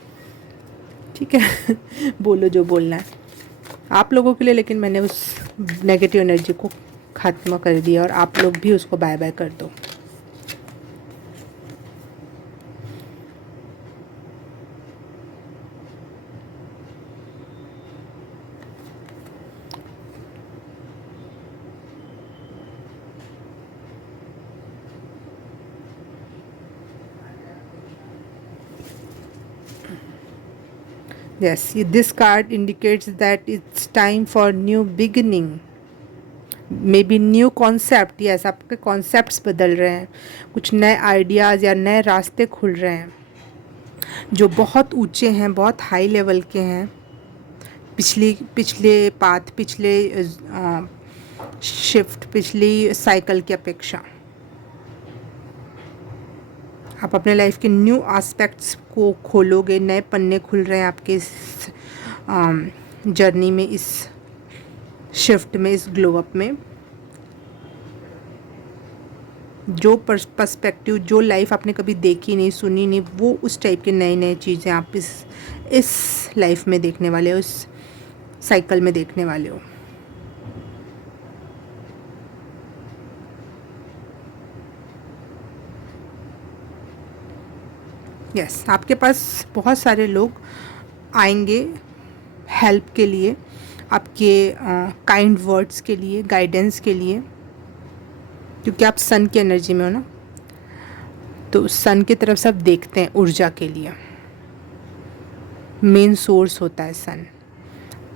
ठीक है। बोलो जो बोलना है आप लोगों के लिए, लेकिन मैंने उस नेगेटिव एनर्जी को ख़त्म कर दिया, और आप लोग भी उसको बाय बाय कर दो। Yes, this card indicates that it's time for new beginning, maybe new concept। yes, आपके कॉन्सेप्ट्स बदल रहे हैं, कुछ नए आइडियाज़ या नए रास्ते खुल रहे हैं जो बहुत ऊंचे हैं, बहुत हाई लेवल के हैं। पिछले पाथ, पिछले शिफ्ट, पिछली साइकिल की अपेक्षा आप अपने लाइफ के न्यू एस्पेक्ट्स को खोलोगे, नए पन्ने खुल रहे हैं आपके इस जर्नी में, इस शिफ्ट में, इस ग्लो अप में। जो पर्सपेक्टिव, जो लाइफ आपने कभी देखी नहीं, सुनी नहीं, वो उस टाइप के नए चीज़ें आप इस लाइफ में देखने वाले हो, इस साइकिल में देखने वाले हो। यस, आपके पास बहुत सारे लोग आएंगे हेल्प के लिए, आपके काइंड वर्ड्स के लिए, गाइडेंस के लिए, क्योंकि आप सन की एनर्जी में हो ना, तो सन की तरफ सब देखते हैं ऊर्जा के लिए। मेन सोर्स होता है सन।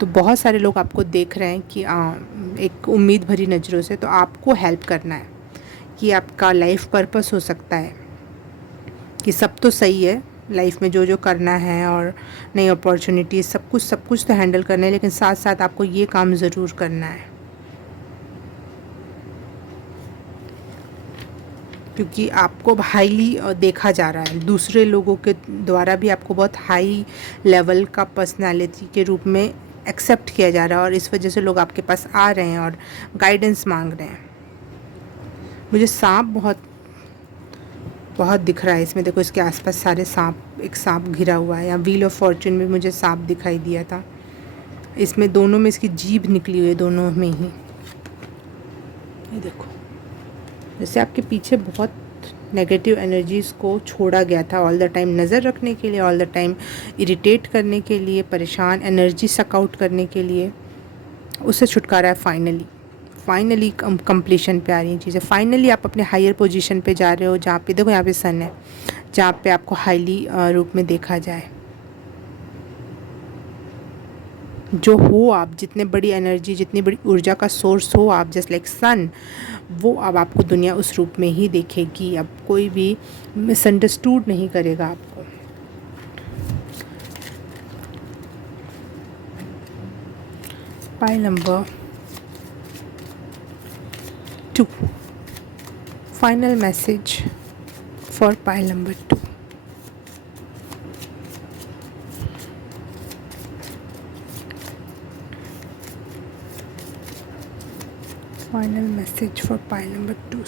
तो बहुत सारे लोग आपको देख रहे हैं कि एक उम्मीद भरी नज़रों से, तो आपको हेल्प करना है कि आपका लाइफ पर्पस हो सकता है कि सब तो सही है लाइफ में, जो करना है और नई अपॉर्चुनिटी, सब कुछ तो हैंडल करना है, लेकिन साथ साथ आपको ये काम ज़रूर करना है, क्योंकि आपको हाईली देखा जा रहा है दूसरे लोगों के द्वारा भी। आपको बहुत हाई लेवल का पर्सनालिटी के रूप में एक्सेप्ट किया जा रहा है, और इस वजह से लोग आपके पास आ रहे हैं और गाइडेंस मांग रहे हैं। मुझे सांप बहुत दिख रहा है इसमें, देखो इसके आसपास सारे सांप, एक सांप घिरा हुआ है। या व्हील ऑफ फॉर्चून में मुझे सांप दिखाई दिया था, इसमें दोनों में इसकी जीभ निकली हुई है, दोनों में ही। ये देखो, जैसे आपके पीछे बहुत नेगेटिव एनर्जीज़ को छोड़ा गया था, ऑल द टाइम नज़र रखने के लिए, ऑल द टाइम इरिटेट करने के लिए, परेशान एनर्जी सक आउट करने के लिए, उससे छुटकारा है। फाइनली कंप्लीशन पे आ रही हैं चीज़ें। फाइनली आप अपने हायर पोजीशन पे जा रहे हो, जहाँ पे देखो यहाँ पे सन है, जहाँ पे आपको हाईली रूप में देखा जाए। जो हो आप, जितने बड़ी एनर्जी, जितनी बड़ी ऊर्जा का सोर्स हो आप, जस्ट लाइक सन, वो अब आपको दुनिया उस रूप में ही देखेगी। अब कोई भी मिसअंडरस्टूड नहीं करेगा आपको। Pile number 2, final message for pile number 2। Final message for pile number 2,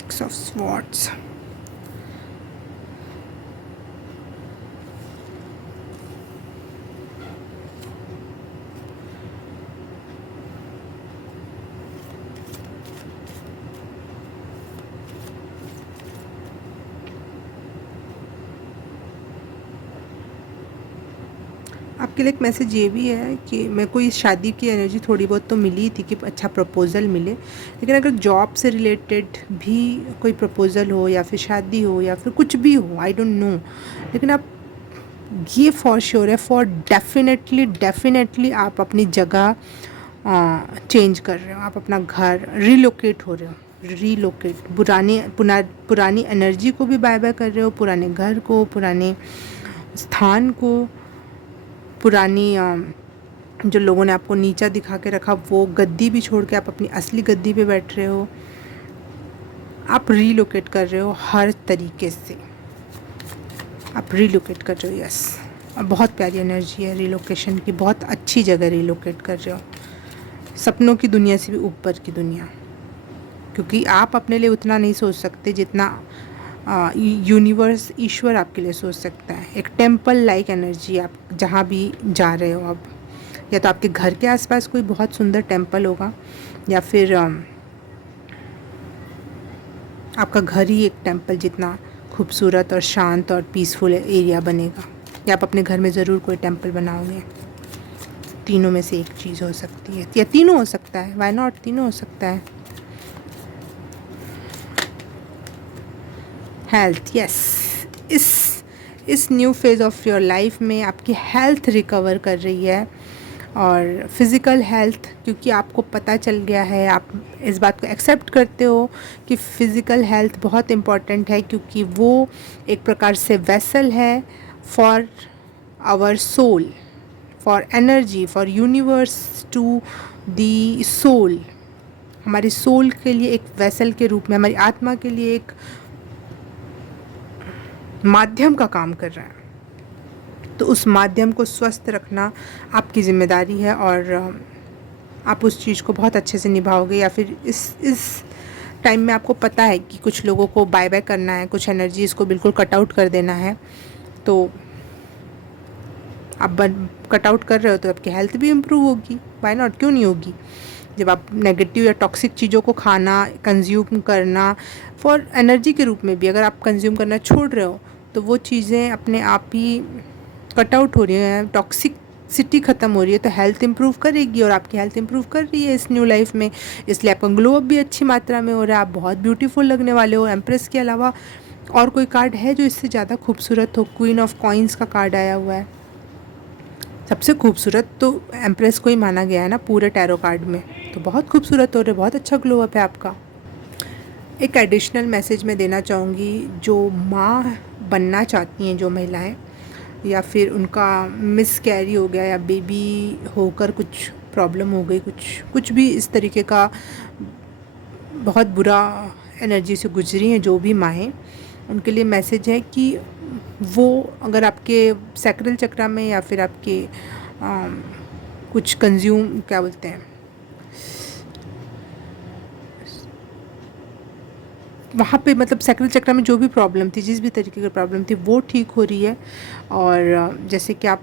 6 of swords. आपके लिए एक मैसेज ये भी है कि मेरे को इस शादी की एनर्जी थोड़ी बहुत तो मिली थी कि अच्छा प्रपोज़ल मिले, लेकिन अगर जॉब से रिलेटेड भी कोई प्रपोज़ल हो या फिर शादी हो या फिर कुछ भी हो, आई डोंट नो, लेकिन आप ये फॉर श्योर है, फॉर डेफिनेटली आप अपनी जगह चेंज कर रहे हो, आप अपना घर रिलोकेट हो रहे हो, पुरानी एनर्जी को भी बाय बाय कर रहे हो, पुराने घर को, पुराने स्थान को, पुरानी जो लोगों ने आपको नीचा दिखा के रखा वो गद्दी भी छोड़ के आप अपनी असली गद्दी पे बैठ रहे हो। आप रीलोकेट कर रहे हो, हर तरीके से आप रीलोकेट कर रहे हो। यस, बहुत प्यारी एनर्जी है रीलोकेशन की, बहुत अच्छी जगह रीलोकेट कर रहे हो, सपनों की दुनिया से भी ऊपर की दुनिया, क्योंकि आप अपने लिए उतना नहीं सोच सकते जितना यूनिवर्स, ईश्वर आपके लिए सोच सकता है। एक टेम्पल लाइक एनर्जी, आप जहाँ भी जा रहे हो अब, या तो आपके घर के आसपास कोई बहुत सुंदर टेम्पल होगा, या फिर आपका घर ही एक टेम्पल जितना खूबसूरत और शांत और पीसफुल एरिया बनेगा, या आप अपने घर में ज़रूर कोई टेम्पल बनाओगे। तीनों में से एक चीज़ हो सकती है, या तीनों हो सकता है, व्हाई नॉट, तीनों हो सकता है। हेल्थ, यस, इस new phase of your life में आपकी हेल्थ रिकवर कर रही है, और फिज़िकल हेल्थ, क्योंकि आपको पता चल गया है, आप इस बात को एक्सेप्ट करते हो कि फ़िज़िकल हेल्थ बहुत इम्पॉर्टेंट है, क्योंकि वो एक प्रकार से वेसल है for our soul, for energy, for universe to the soul. हमारी सोल के लिए एक वेसल के रूप में, हमारी आत्मा के लिए एक माध्यम का काम कर रहा है। तो उस माध्यम को स्वस्थ रखना आपकी ज़िम्मेदारी है, और आप उस चीज़ को बहुत अच्छे से निभाओगे। या फिर इस टाइम में आपको पता है कि कुछ लोगों को बाय बाय करना है, कुछ एनर्जीज़ को बिल्कुल कट आउट कर देना है, तो आप कट आउट कर रहे हो तो आपकी हेल्थ भी इम्प्रूव होगी, व्हाई नॉट, क्यों नहीं होगी। जब आप नेगेटिव या टॉक्सिक चीज़ों को खाना, कंज्यूम करना फॉर एनर्जी के रूप में भी अगर आप कंज्यूम करना छोड़ रहे हो, तो वो चीज़ें अपने आप ही कट आउट हो रही है, टॉक्सिसिटी ख़त्म हो रही है, तो हेल्थ इंप्रूव करेगी, और आपकी हेल्थ इंप्रूव कर रही है इस न्यू लाइफ में, इसलिए आपका ग्लो अप भी अच्छी मात्रा में हो रहा है, आप बहुत ब्यूटीफुल लगने वाले हो। एम्प्रेस के अलावा और कोई कार्ड है जो इससे ज़्यादा खूबसूरत हो? क्वीन ऑफ कॉइन्स का कार्ड आया हुआ है, सबसे खूबसूरत तो एम्प्रेस को ही माना गया है ना पूरे टैरो कार्ड में, तो बहुत खूबसूरत हो रहे, बहुत अच्छा ग्लो अप है आपका। एक एडिशनल मैसेज मैं देना चाहूँगी, जो माँ बनना चाहती हैं जो महिलाएं, या फिर उनका मिस कैरी हो गया, या बेबी होकर कुछ प्रॉब्लम हो गई, कुछ भी इस तरीके का बहुत बुरा एनर्जी से गुजरी हैं जो भी माएँ, उनके लिए मैसेज है कि वो अगर आपके सैक्रल चक्रा में, या फिर आपके कुछ कंज्यूम क्या बोलते हैं, वहाँ पे मतलब सैक्रल चक्र में जो भी प्रॉब्लम थी, जिस भी तरीके की प्रॉब्लम थी, वो ठीक हो रही है, और जैसे कि आप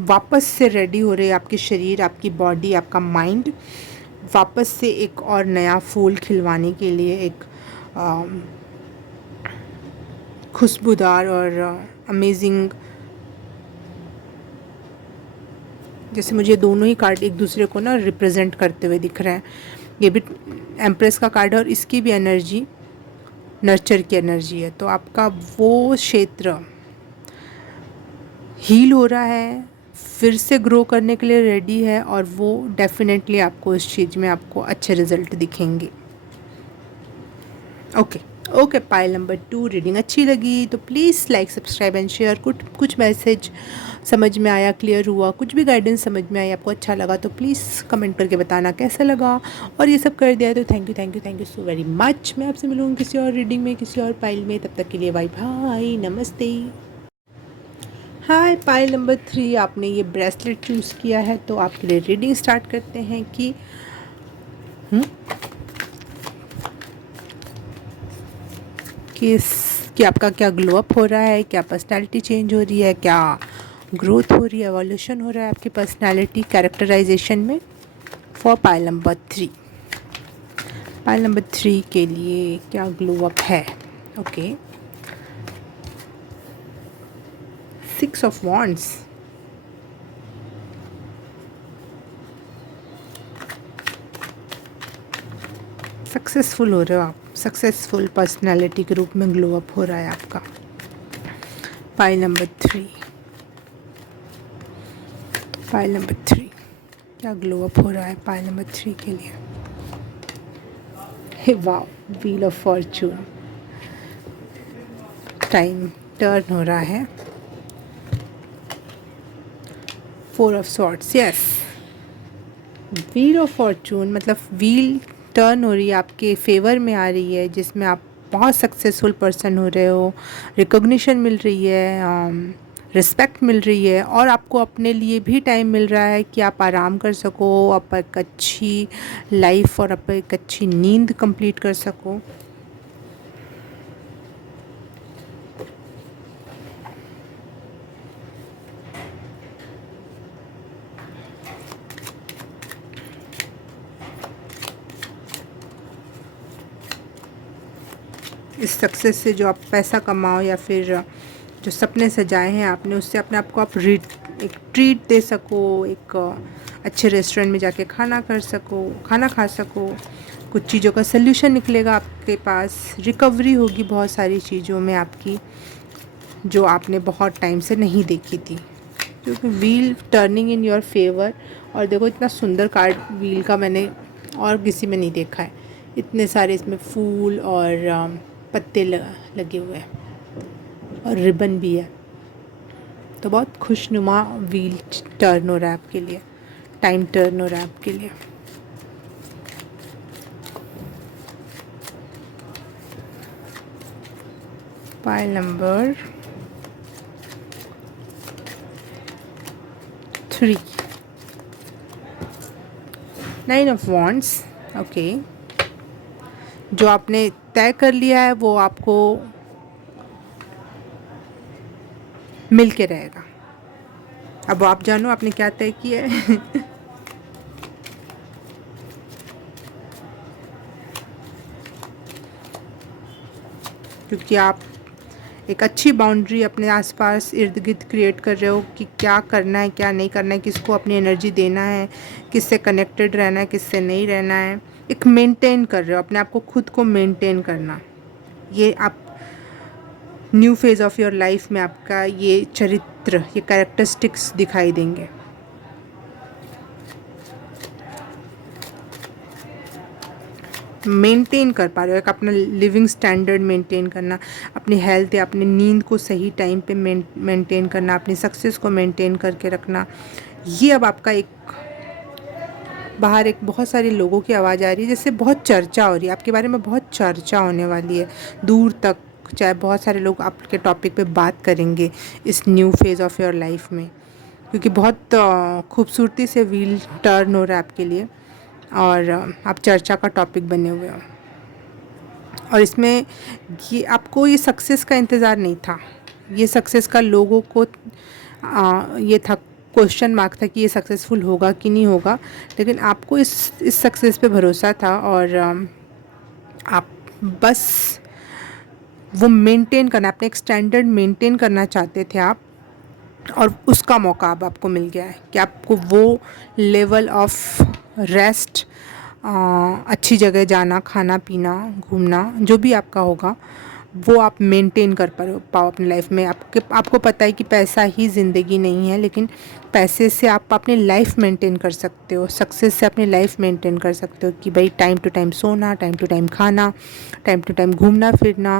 वापस से रेडी हो रहे हैं, आपके शरीर, आपकी बॉडी, आपका माइंड वापस से एक और नया फूल खिलवाने के लिए, एक खुशबूदार और अमेजिंग, जैसे मुझे दोनों ही कार्ड एक दूसरे को ना रिप्रेजेंट करते हुए दिख रहे हैं। ये भी एम्प्रेस का कार्ड है, और इसकी भी एनर्जी नर्चर की एनर्जी है, तो आपका वो क्षेत्र हील हो रहा है, फिर से ग्रो करने के लिए रेडी है, और वो डेफिनेटली आपको इस चीज़ में आपको अच्छे रिजल्ट दिखेंगे। ओके, पाइल नंबर 2 रीडिंग अच्छी लगी तो please like, subscribe and share. कुछ मैसेज समझ में आया, क्लियर हुआ, कुछ भी गाइडेंस समझ में आई, आपको अच्छा लगा तो प्लीज़ कमेंट करके बताना कैसा लगा, और ये सब कर दिया तो thank you so very much. मैं आपसे मिलूँगी किसी और रीडिंग में, किसी और पाइल में, तब तक के लिए बाय बाय, नमस्ते। हाय, पाइल नंबर 3, आपने ये ब्रेसलेट चूज़ किया है, तो आपके लिए रीडिंग स्टार्ट करते हैं कि कि आपका क्या ग्लो अप हो रहा है, क्या पर्सनालिटी चेंज हो रही है, क्या ग्रोथ हो रही है, एवोल्यूशन हो रहा है आपकी पर्सनालिटी कैरेक्टराइजेशन में। For pile number 3, pile number 3 के लिए क्या ग्लो अप है? Okay, 6 of wands. सक्सेसफुल हो रहे हो आप, सक्सेसफुल पर्सनालिटी के रूप में ग्लो अप हो रहा है आपका। पाइल नंबर 3, पाइल नंबर 3 क्या ग्लो अप हो रहा है पाइल नंबर 3 के लिए? हे वाह, wheel of Fortune, time turn हो रहा है। 4 of swords, yes, wheel of Fortune मतलब व्हील टर्न हो रही है, आपके फेवर में आ रही है, जिसमें आप बहुत सक्सेसफुल पर्सन हो रहे हो, रिकॉग्निशन मिल रही है, रिस्पेक्ट मिल रही है, और आपको अपने लिए भी टाइम मिल रहा है कि आप आराम कर सको, आप एक अच्छी लाइफ और आप एक अच्छी नींद कंप्लीट कर सको। इस सक्सेस से जो आप पैसा कमाओ या फिर जो सपने सजाए हैं आपने, उससे अपने आप को आप एक ट्रीट दे सको, एक अच्छे रेस्टोरेंट में जाके खाना खा सको, कुछ चीज़ों का सल्यूशन निकलेगा आपके पास, रिकवरी होगी बहुत सारी चीज़ों में आपकी जो आपने बहुत टाइम से नहीं देखी थी, क्योंकि wheel turning in your favour. और देखो इतना सुंदर कार्ड व्हील का मैंने और किसी में नहीं देखा है, इतने सारे इसमें फूल और पत्ते लगे हुए हैं और रिबन भी है, तो बहुत खुशनुमा व्हील टर्न हो रहा है आपके लिए, टाइम टर्न हो रहा है आपके लिए। Pile number 3, 9 of wands. Okay, जो आपने तय कर लिया है वो आपको मिल के रहेगा। अब आप जानो आपने क्या तय किया है। क्योंकि आप एक अच्छी बाउंड्री अपने आसपास इर्द गिर्द क्रिएट कर रहे हो कि क्या करना है, क्या नहीं करना है, किसको अपनी एनर्जी देना है, किससे कनेक्टेड रहना है, किससे नहीं रहना है। एक मेंटेन कर रहे हो अपने आप को, खुद को मेंटेन करना। ये आप new phase of your life में आपका ये चरित्र, ये कैरेक्टरिस्टिक्स दिखाई देंगे। मेंटेन कर पा रहे हो, एक अपना लिविंग स्टैंडर्ड मेंटेन करना, अपनी हेल्थ या अपनी नींद को सही टाइम पे मेंटेन करना, अपनी सक्सेस को मेंटेन करके रखना। ये अब आपका एक बाहर एक बहुत सारे लोगों की आवाज़ आ रही है, जैसे बहुत चर्चा हो रही है आपके बारे में, बहुत चर्चा होने वाली है दूर तक, चाहे बहुत सारे लोग आपके टॉपिक पे बात करेंगे इस new phase of your life में, क्योंकि बहुत खूबसूरती से व्हील टर्न हो रहा है आपके लिए और आप चर्चा का टॉपिक बने हुए हो। और इसमें ये आपको ये सक्सेस का इंतज़ार नहीं था, ये सक्सेस का लोगों को ये था, क्वेश्चन मार्क था कि ये सक्सेसफुल होगा कि नहीं होगा, लेकिन आपको इस सक्सेस पे भरोसा था और आप बस वो मेंटेन करना, अपने एक स्टैंडर्ड मेंटेन करना चाहते थे आप, और उसका मौका अब आपको मिल गया है कि आपको वो लेवल ऑफ रेस्ट, अच्छी जगह जाना, खाना पीना, घूमना, जो भी आपका होगा वो आप मेंटेन कर पाओ अपनी लाइफ में। आपको पता है कि पैसा ही ज़िंदगी नहीं है, लेकिन पैसे से आप अपनी लाइफ मेंटेन कर सकते हो, सक्सेस से अपनी लाइफ मेंटेन कर सकते हो कि भाई टाइम टू टाइम सोना, टाइम टू टाइम खाना, टाइम टू टाइम घूमना फिरना,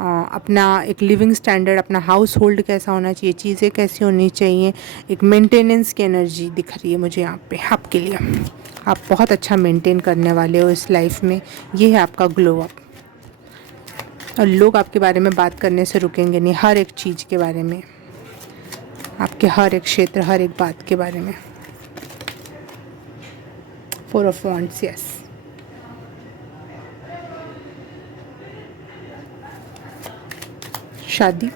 अपना एक लिविंग स्टैंडर्ड, अपना हाउस होल्ड कैसा होना चाहिए, चीज़ें कैसी होनी चाहिए, एक मेंटेनेंस की एनर्जी दिख रही है मुझे यहाँ पे आपके लिए। आप बहुत अच्छा मेंटेन करने वाले हो इस लाइफ में, ये है आपका ग्लो अप। और लोग आपके बारे में बात करने से रुकेंगे नहीं, हर एक चीज़ के बारे में, आपके हर एक क्षेत्र, हर एक बात के बारे में। 4 ऑफ वॉन्ड्स, यस, शादी,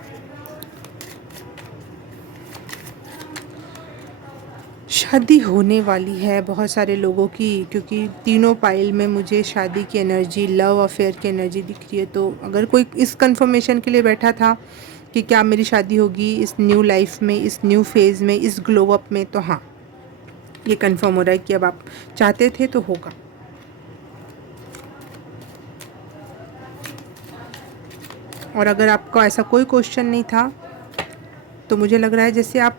शादी होने वाली है बहुत सारे लोगों की, क्योंकि तीनों पाइल में मुझे शादी की एनर्जी, लव अफेयर की एनर्जी दिख रही है। तो अगर कोई इस कंफर्मेशन के लिए बैठा था कि क्या मेरी शादी होगी इस न्यू लाइफ में, इस न्यू फेज़ में, इस ग्लो अप में, तो हाँ, ये कंफर्म हो रहा है कि अब आप चाहते थे तो होगा। और अगर आपका ऐसा कोई क्वेश्चन नहीं था तो मुझे लग रहा है जैसे आप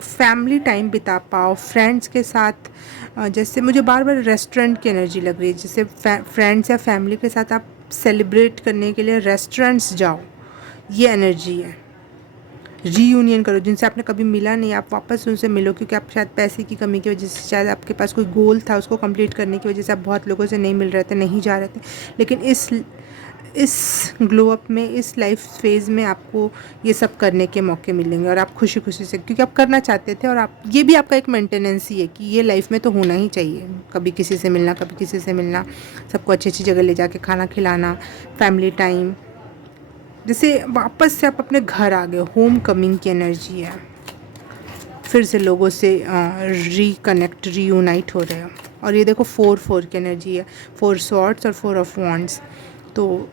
फैमिली टाइम बिता पाओ फ्रेंड्स के साथ। जैसे मुझे बार बार रेस्टोरेंट की एनर्जी लग रही है, जैसे फ्रेंड्स या फैमिली के साथ आप सेलिब्रेट करने के लिए रेस्टोरेंट्स जाओ, ये एनर्जी है। रीयूनियन करो, जिनसे आपने कभी मिला नहीं आप वापस उनसे मिलो, क्योंकि आप शायद पैसे की कमी की वजह से, शायद आपके पास कोई गोल था उसको कंप्लीट करने की वजह से आप बहुत लोगों से नहीं मिल रहे थे, नहीं जा रहे थे। लेकिन इस ग्लो अप में, इस लाइफ फेज़ में आपको ये सब करने के मौके मिलेंगे और आप खुशी खुशी से, क्योंकि आप करना चाहते थे। और आप, ये भी आपका एक मेंटेनेंस ही है कि ये लाइफ में तो होना ही चाहिए, कभी किसी से मिलना, कभी किसी से मिलना, सबको अच्छी अच्छी जगह ले जाके खाना खिलाना, फैमिली टाइम। जैसे वापस से आप अपने घर आ गए, होम कमिंग की एनर्जी है, फिर से लोगों से रिकनेक्ट, रीयूनाइट हो रहे हो। और ये देखो 4 की एनर्जी है, 4 स्वॉर्ड्स और 4 ऑफ वॉन्ड्स। तो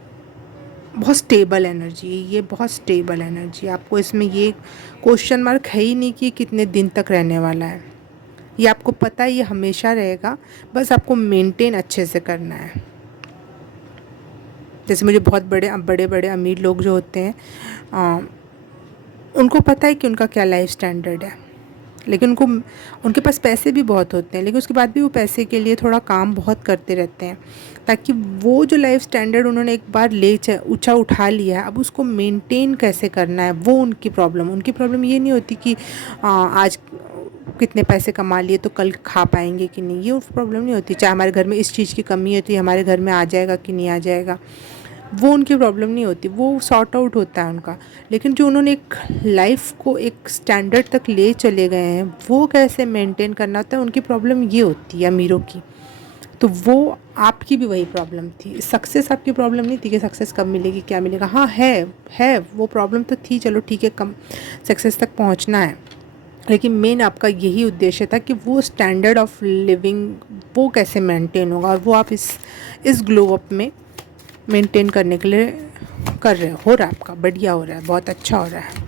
बहुत स्टेबल एनर्जी है ये, बहुत स्टेबल एनर्जी। आपको इसमें ये क्वेश्चन मार्क है ही नहीं कि कितने दिन तक रहने वाला है, ये आपको पता है ये हमेशा रहेगा, बस आपको मेंटेन अच्छे से करना है। जैसे मुझे बहुत बड़े बड़े अमीर लोग जो होते हैं, उनको पता है कि उनका क्या लाइफ स्टैंडर्ड है, लेकिन उनके पास पैसे भी बहुत होते हैं, लेकिन उसके बाद भी वो पैसे के लिए थोड़ा काम बहुत करते रहते हैं, ताकि वो जो लाइफ स्टैंडर्ड उन्होंने एक बार ऊंचा उठा लिया है, अब उसको मेंटेन कैसे करना है, वो उनकी प्रॉब्लम ये नहीं होती कि आज कितने पैसे कमा लिए तो कल खा पाएंगे कि नहीं, ये प्रॉब्लम नहीं होती। चाहे हमारे घर में इस चीज़ की कमी होती है, हमारे घर में आ जाएगा कि नहीं आ जाएगा, वो उनकी प्रॉब्लम नहीं होती, वो सॉर्ट आउट होता है उनका। लेकिन जो उन्होंने एक लाइफ को एक स्टैंडर्ड तक ले चले गए हैं, वो कैसे मेंटेन करना होता है, उनकी प्रॉब्लम ये होती है अमीरों की। तो वो आपकी भी वही प्रॉब्लम थी, सक्सेस आपकी प्रॉब्लम नहीं थी कि सक्सेस कब मिलेगी, क्या मिलेगा। हाँ है वो प्रॉब्लम तो थी, चलो ठीक है, कम सक्सेस तक पहुंचना है, लेकिन मेन आपका यही उद्देश्य था कि वो स्टैंडर्ड ऑफ लिविंग वो कैसे मेंटेन होगा, और वो आप इस ग्लो अप में मेंटेन करने के लिए कर रहे हो रहा है आपका, बढ़िया हो रहा है, बहुत अच्छा हो रहा है।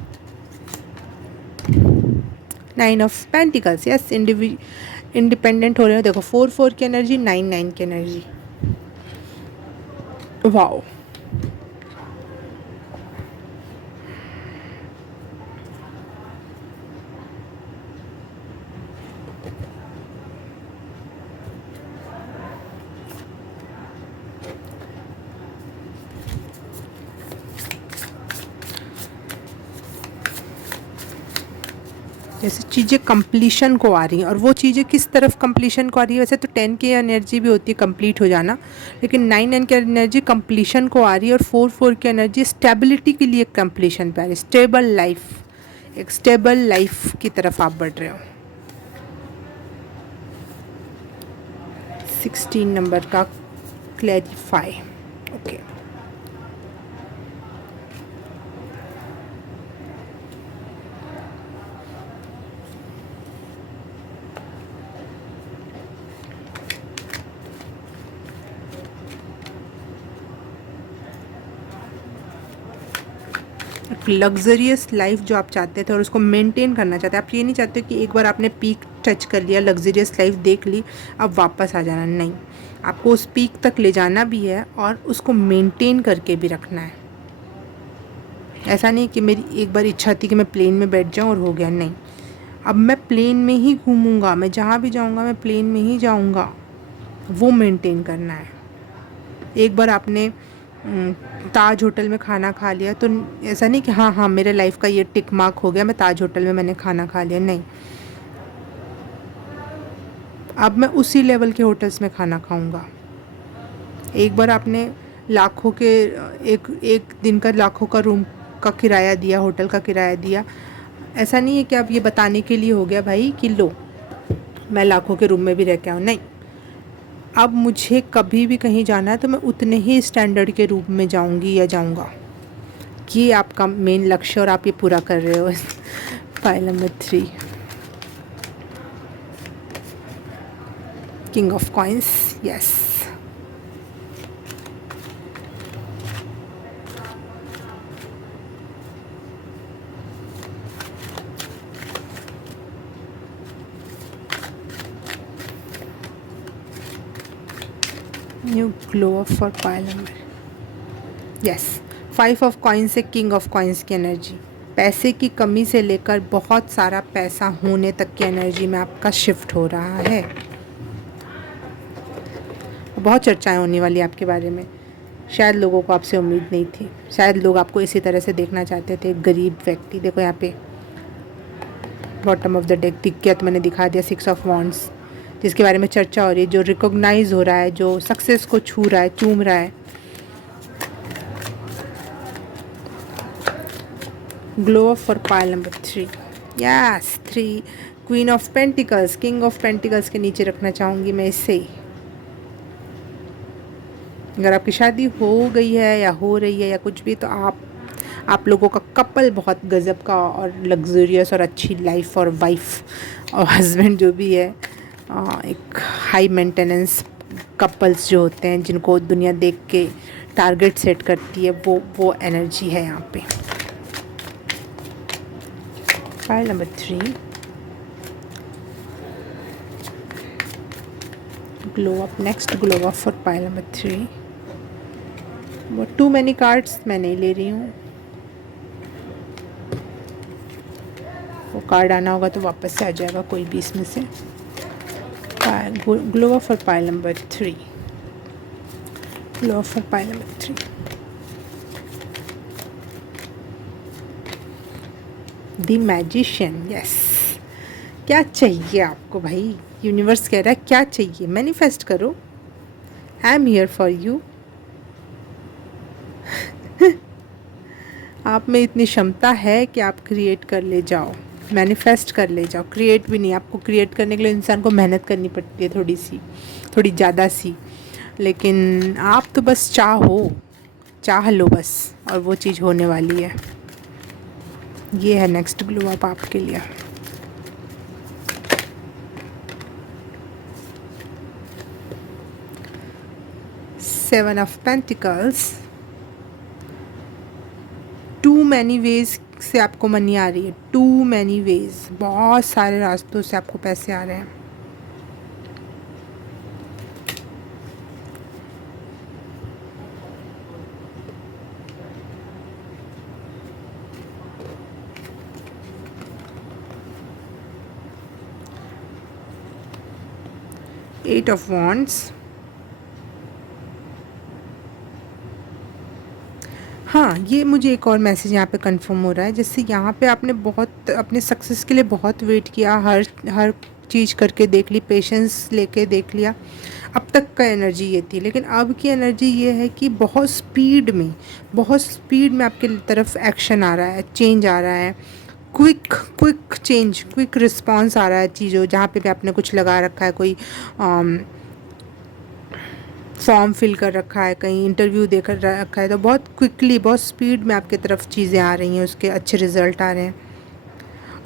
9 ऑफ पेंटिकल्स, यस, इंडिपेंडेंट हो रहे हो। देखो 4 की एनर्जी, 9 की एनर्जी, वाओ। जैसे चीज़ें कंप्लीशन को आ रही हैं, और वो चीज़ें किस तरफ कंप्लीशन को आ रही है। वैसे तो 10 की एनर्जी भी होती है कंप्लीट हो जाना, लेकिन 9 की एनर्जी कंप्लीशन को आ रही है, और 4 की एनर्जी स्टेबिलिटी के लिए कंप्लीशन पे आ रही है, स्टेबल लाइफ, एक स्टेबल लाइफ की तरफ आप बढ़ रहे हो। 16 नंबर का क्लैरिफाई, ओके। लग्जरियस लाइफ जो आप चाहते थे और उसको मेंटेन करना चाहते हैं, आप ये नहीं चाहते कि एक बार आपने पीक टच कर लिया, लग्जरियस लाइफ देख ली, अब वापस आ जाना, नहीं, आपको उस पीक तक ले जाना भी है और उसको मेंटेन करके भी रखना है। ऐसा नहीं कि मेरी एक बार इच्छा थी कि मैं प्लेन में बैठ जाऊं और हो गया, नहीं, अब मैं प्लेन में ही घूमूंगा, मैं जहाँ भी जाऊँगा मैं प्लेन में ही जाऊँगा, वो मेंटेन करना है। एक बार आपने ताज होटल में खाना खा लिया तो ऐसा नहीं कि हाँ मेरे लाइफ का ये टिक मार्क हो गया, मैं ताज होटल में मैंने खाना खा लिया, नहीं, अब मैं उसी लेवल के होटल्स में खाना खाऊंगा। एक बार आपने लाखों के एक दिन का लाखों का रूम का किराया दिया, होटल का किराया दिया, ऐसा नहीं है कि अब ये बताने के लिए हो गया भाई कि लो मैं लाखों के रूम में भी रह के आऊँ, नहीं, अब मुझे कभी भी कहीं जाना है तो मैं उतने ही स्टैंडर्ड के रूम में जाऊंगी या जाऊंगा, ये आपका मेन लक्ष्य और आप ये पूरा कर रहे हो। Pile number 3, king of coins, yes. New glow up for pile number, yes. 5 of coins से किंग ऑफ कॉइन्स की एनर्जी, पैसे की कमी से लेकर बहुत सारा पैसा होने तक की एनर्जी में आपका शिफ्ट हो रहा है। बहुत चर्चाएं होने वाली आपके बारे में। शायद लोगों को आपसे उम्मीद नहीं थी, शायद लोग आपको इसी तरह से देखना चाहते थे, गरीब व्यक्ति। देखो यहाँ पे बॉटम ऑफ द डेक दिख गया तो मैंने दिखा दिया 6 ऑफ वॉन्ड्स, जिसके बारे में चर्चा हो रही है, जो रिकॉग्नाइज हो रहा है, जो सक्सेस को छू रहा है, चूम रहा है। Glow up for pile number 3, yes 3, queen of pentacles, king of pentacles के नीचे रखना चाहूँगी मैं इससे ही। अगर आपकी शादी हो गई है या हो रही है या कुछ भी, तो आप लोगों का कपल बहुत गज़ब का और लग्जरियस और अच्छी लाइफ, और वाइफ और हस्बैंड जो भी है, एक हाई मेंटेनेंस कपल्स जो होते हैं, जिनको दुनिया देख के टारगेट सेट करती है, वो एनर्जी है यहाँ पे। Pile number 3, glow up, next glow up for pile number 3। वो टू मैनी कार्ड्स मैं नहीं ले रही हूँ, वो कार्ड आना होगा तो वापस से आ जाएगा कोई भी इसमें से। Glow up for pile number 3, glow up for pile number 3। The magician, yes. क्या चाहिए आपको भाई? यूनिवर्स कह रहा है क्या चाहिए, मैनिफेस्ट करो, I am here for you. आप में इतनी क्षमता है कि आप क्रिएट कर ले जाओ, मैनिफेस्ट कर ले जाओ। क्रिएट भी नहीं, आपको क्रिएट करने के लिए इंसान को मेहनत करनी पड़ती है, थोड़ी ज़्यादा सी, लेकिन आप तो बस चाह लो बस, और वो चीज़ होने वाली है। ये है नेक्स्ट ग्लो अप आपके लिए। Seven of pentacles, too many ways से आपको मनी आ रही है, टू मैनी वेज, बहुत सारे रास्तों से आपको पैसे आ रहे हैं। एट ऑफ वॉन्ड्स, हाँ, ये मुझे एक और मैसेज यहाँ पे कंफर्म हो रहा है, जिससे यहाँ पे आपने बहुत अपने सक्सेस के लिए बहुत वेट किया, हर चीज़ करके देख ली, पेशेंस लेके देख लिया। अब तक का एनर्जी ये थी, लेकिन अब की एनर्जी ये है कि बहुत स्पीड में आपके तरफ एक्शन आ रहा है, चेंज आ रहा है, क्विक चेंज, क्विक रिस्पॉन्स आ रहा है चीज़ों। जहाँ पे भी आपने कुछ लगा रखा है, कोई फॉर्म फिल कर रखा है, कहीं इंटरव्यू देकर रखा है, तो बहुत क्विकली, बहुत स्पीड में आपके तरफ चीज़ें आ रही हैं, उसके अच्छे रिज़ल्ट आ रहे हैं।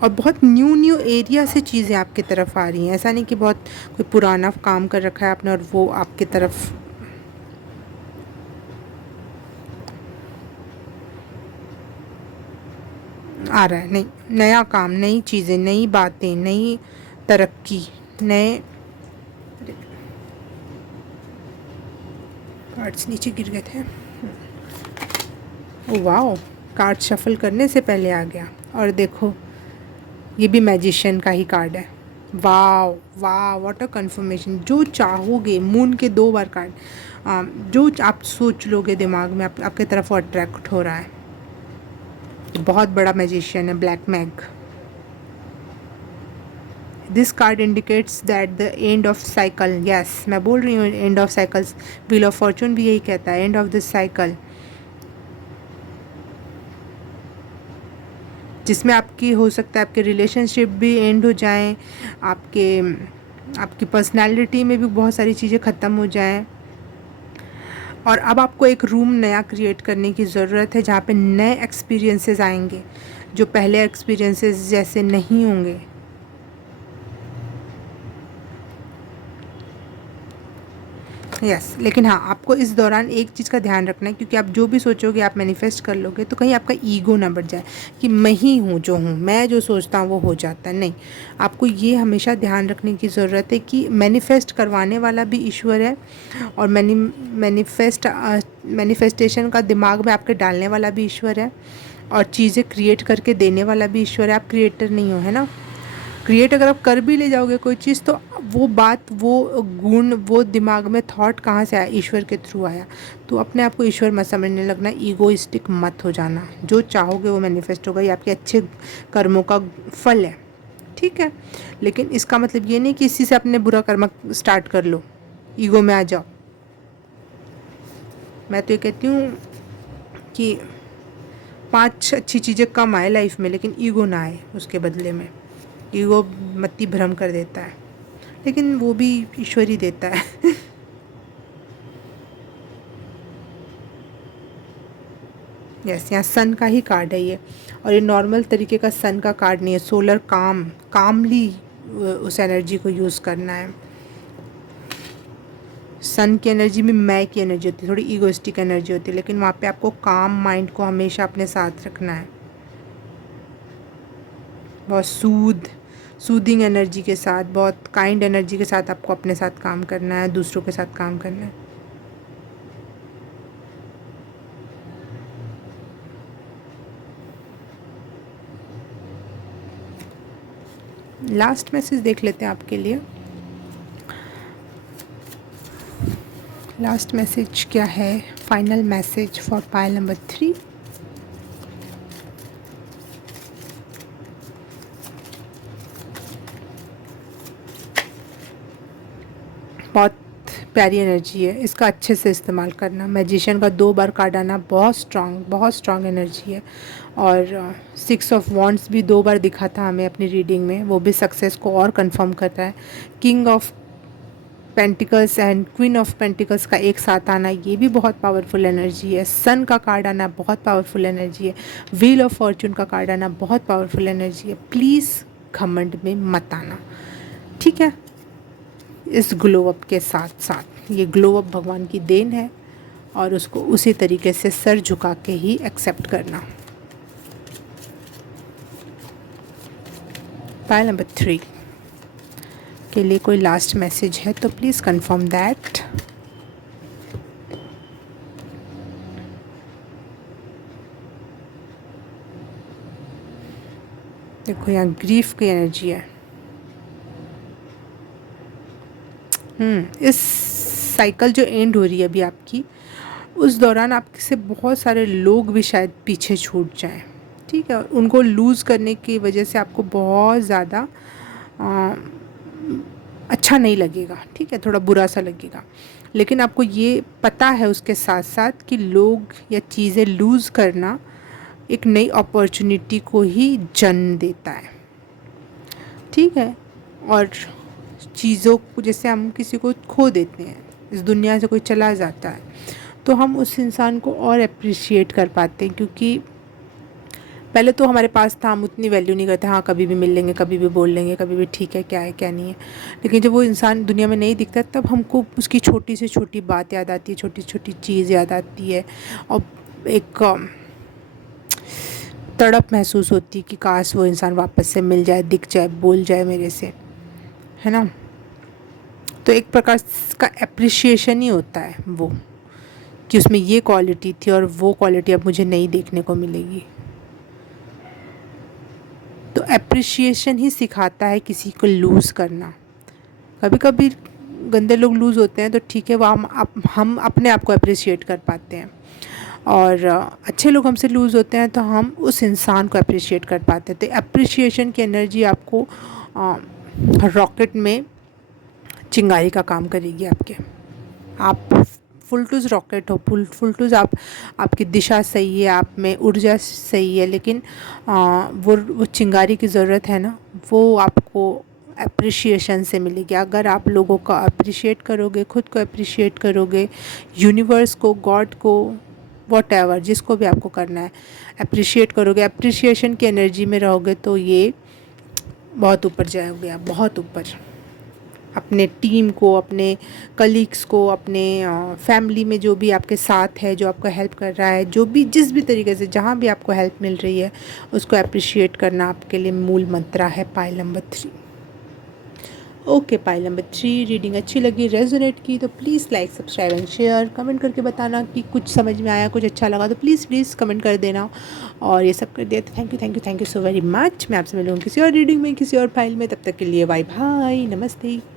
और बहुत न्यू एरिया से चीज़ें आपकी तरफ आ रही हैं। ऐसा नहीं कि बहुत कोई पुराना काम कर रखा है आपने और वो आपकी तरफ आ रहा है, नहीं, नया काम, नई चीज़ें, नई बातें, नई तरक्की, नए कार्ड्स नीचे गिर गए थे। ओ वाओ, कार्ड शफल करने से पहले आ गया। और देखो, ये भी मैजिशियन का ही कार्ड है। वाह, व्हाट अ कंफर्मेशन। जो चाहोगे, मून के 2 बार कार्ड, जो आप सोच लोगे दिमाग में, आपके तरफ वो अट्रैक्ट हो रहा है। बहुत बड़ा मैजिशियन है, black magic. This card indicates that the end of cycle, yes, मैं बोल रही हूँ end of cycles. Wheel of fortune भी यही कहता है, एंड ऑफ दिस साइकिल, जिसमें आपकी हो सकता है आपके रिलेशनशिप भी एंड हो जाएं, आपकी पर्सनालिटी में भी बहुत सारी चीज़ें ख़त्म हो जाएं, और अब आपको एक रूम नया क्रिएट करने की ज़रूरत है जहाँ पे नए एक्सपीरियंसेस आएंगे, जो पहले एक्सपीरियंसेस जैसे नहीं होंगे। लेकिन हाँ, आपको इस दौरान एक चीज़ का ध्यान रखना है, क्योंकि आप जो भी सोचोगे आप मैनिफेस्ट कर लोगे, तो कहीं आपका ईगो ना बढ़ जाए कि मैं ही हूँ जो हूँ, मैं जो सोचता हूँ वो हो जाता है। नहीं, आपको ये हमेशा ध्यान रखने की ज़रूरत है कि मैनिफेस्ट करवाने वाला भी ईश्वर है, और मैनिफेस्टेशन का दिमाग में आपके डालने वाला भी ईश्वर है, और चीज़ें क्रिएट करके देने वाला भी ईश्वर है। आप क्रिएटर नहीं हो, है ना। क्रिएट अगर आप कर भी ले जाओगे कोई चीज़, तो वो बात, वो गुण, वो दिमाग में थॉट कहाँ से आया? ईश्वर के थ्रू आया। तो अपने आप को ईश्वर मत समझने लगना, ईगोइस्टिक मत हो जाना। जो चाहोगे वो मैनिफेस्ट होगा, ये आपके अच्छे कर्मों का फल है, ठीक है। लेकिन इसका मतलब ये नहीं कि इसी से अपने बुरा कर्म स्टार्ट कर लो, ईगो में आ जाओ। मैं तो ये कहती हूँ कि 5 अच्छी चीज़ें कम आए लाइफ में, लेकिन ईगो ना आए उसके बदले में। ईगो मति भ्रम कर देता है, लेकिन वो भी ईश्वर ही देता है। यहाँ सन का ही कार्ड है ये, और ये नॉर्मल तरीके का सन का कार्ड नहीं है। सोलर कामली उस एनर्जी को यूज़ करना है। सन की एनर्जी में मैं की एनर्जी होती है, थोड़ी ईगोइस्टिक एनर्जी होती है, लेकिन वहाँ पे आपको काम माइंड को हमेशा अपने साथ रखना है। बहुत सूदिंग एनर्जी के साथ, बहुत काइंड एनर्जी के साथ आपको अपने साथ काम करना है, दूसरों के साथ काम करना है। लास्ट मैसेज देख लेते हैं आपके लिए। लास्ट मैसेज क्या है? Final message for pile number 3। बहुत प्यारी एनर्जी है, इसका अच्छे से इस्तेमाल करना। मैजिशियन का 2 बार कार्ड आना बहुत स्ट्रॉन्ग एनर्जी है। और 6 ऑफ वॉन्ड्स भी 2 बार दिखा था हमें अपनी रीडिंग में, वो भी सक्सेस को और कंफर्म करता है। King of pentacles and queen of pentacles का एक साथ आना, ये भी बहुत पावरफुल एनर्जी है। सन का कार्ड आना बहुत पावरफुल एनर्जी है। व्हील ऑफ फॉर्चून का कार्ड आना बहुत पावरफुल एनर्जी है। प्लीज़ घमंड में मत आना, ठीक है। इस ग्लो अप के साथ साथ, ये ग्लो अप भगवान की देन है, और उसको उसी तरीके से सर झुका के ही एक्सेप्ट करना। पाइल नंबर 3 के लिए कोई लास्ट मैसेज है तो प्लीज़ कंफर्म दैट। देखो यहाँ ग्रीफ की एनर्जी है। इस साइकिल जो एंड हो रही है अभी आपकी, उस दौरान आपसे बहुत सारे लोग भी शायद पीछे छूट जाएं, ठीक है। उनको लूज़ करने की वजह से आपको बहुत ज़्यादा अच्छा नहीं लगेगा, ठीक है, थोड़ा बुरा सा लगेगा। लेकिन आपको ये पता है उसके साथ साथ कि लोग या चीज़ें लूज़ करना एक नई अपॉर्चुनिटी को ही जन्म देता है, ठीक है। और चीज़ों को, जैसे हम किसी को खो देते हैं, इस दुनिया से कोई चला जाता है, तो हम उस इंसान को और अप्रिशिएट कर पाते हैं, क्योंकि पहले तो हमारे पास था, हम उतनी वैल्यू नहीं करते। हाँ, कभी भी मिल लेंगे, कभी भी बोल लेंगे, कभी भी ठीक है क्या नहीं है। लेकिन जब वो इंसान दुनिया में नहीं दिखता, तब हमको उसकी छोटी से छोटी बात याद आती है, छोटी छोटी चीज़ याद आती है, और एक तड़प महसूस होती है कि काश वो इंसान वापस से मिल जाए, दिख जाए, बोल जाए मेरे से, है ना। तो एक प्रकार का एप्रिशिएशन ही होता है वो, कि उसमें ये क्वालिटी थी और वो क्वालिटी अब मुझे नहीं देखने को मिलेगी। तो एप्रिशिएशन ही सिखाता है किसी को लूज़ करना। कभी कभी गंदे लोग लूज़ होते हैं तो ठीक है, वो हम अपने आप को अप्रिशिएट कर पाते हैं, और अच्छे लोग हमसे लूज़ होते हैं तो हम उस इंसान को अप्रिशिएट कर पाते हैं। तो एप्रिशिएशन की एनर्जी आपको रॉकेट में चिंगारी का काम करेगी आपके। आप फुलटूज़ रॉकेट हो, फुलटूज़ आपकी दिशा सही है, आप में ऊर्जा सही है, लेकिन वो चिंगारी की ज़रूरत है ना, वो आपको अप्रिशिएशन से मिलेगी। अगर आप लोगों का अप्रिशिएट करोगे, खुद को अप्रिशिएट करोगे, यूनिवर्स को, गॉड को, वॉटएवर जिसको भी आपको करना है अप्रिशिएट करोगे, अप्रिशिएशन की एनर्जी में रहोगे, तो ये बहुत ऊपर जाओगे आप, बहुत ऊपर। अपने टीम को, अपने कलीग्स को, अपने फैमिली में जो भी आपके साथ है, जो आपको हेल्प कर रहा है, जो भी जिस भी तरीके से जहाँ भी आपको हेल्प मिल रही है, उसको अप्रिशिएट करना आपके लिए मूल मंत्रा है। Pile number 3। Okay, pile number 3 reading अच्छी लगी, रेजोनेट की तो please like, subscribe and share. Comment करके बताना कि कुछ समझ में आया, कुछ अच्छा लगा तो प्लीज़ कमेंट कर देना। और ये सब कर दिया तो thank you so very much. मैं आपसे मिलूँगी किसी और रीडिंग में, किसी और फाइल में। तब तक के लिए बाय बाय, नमस्ते।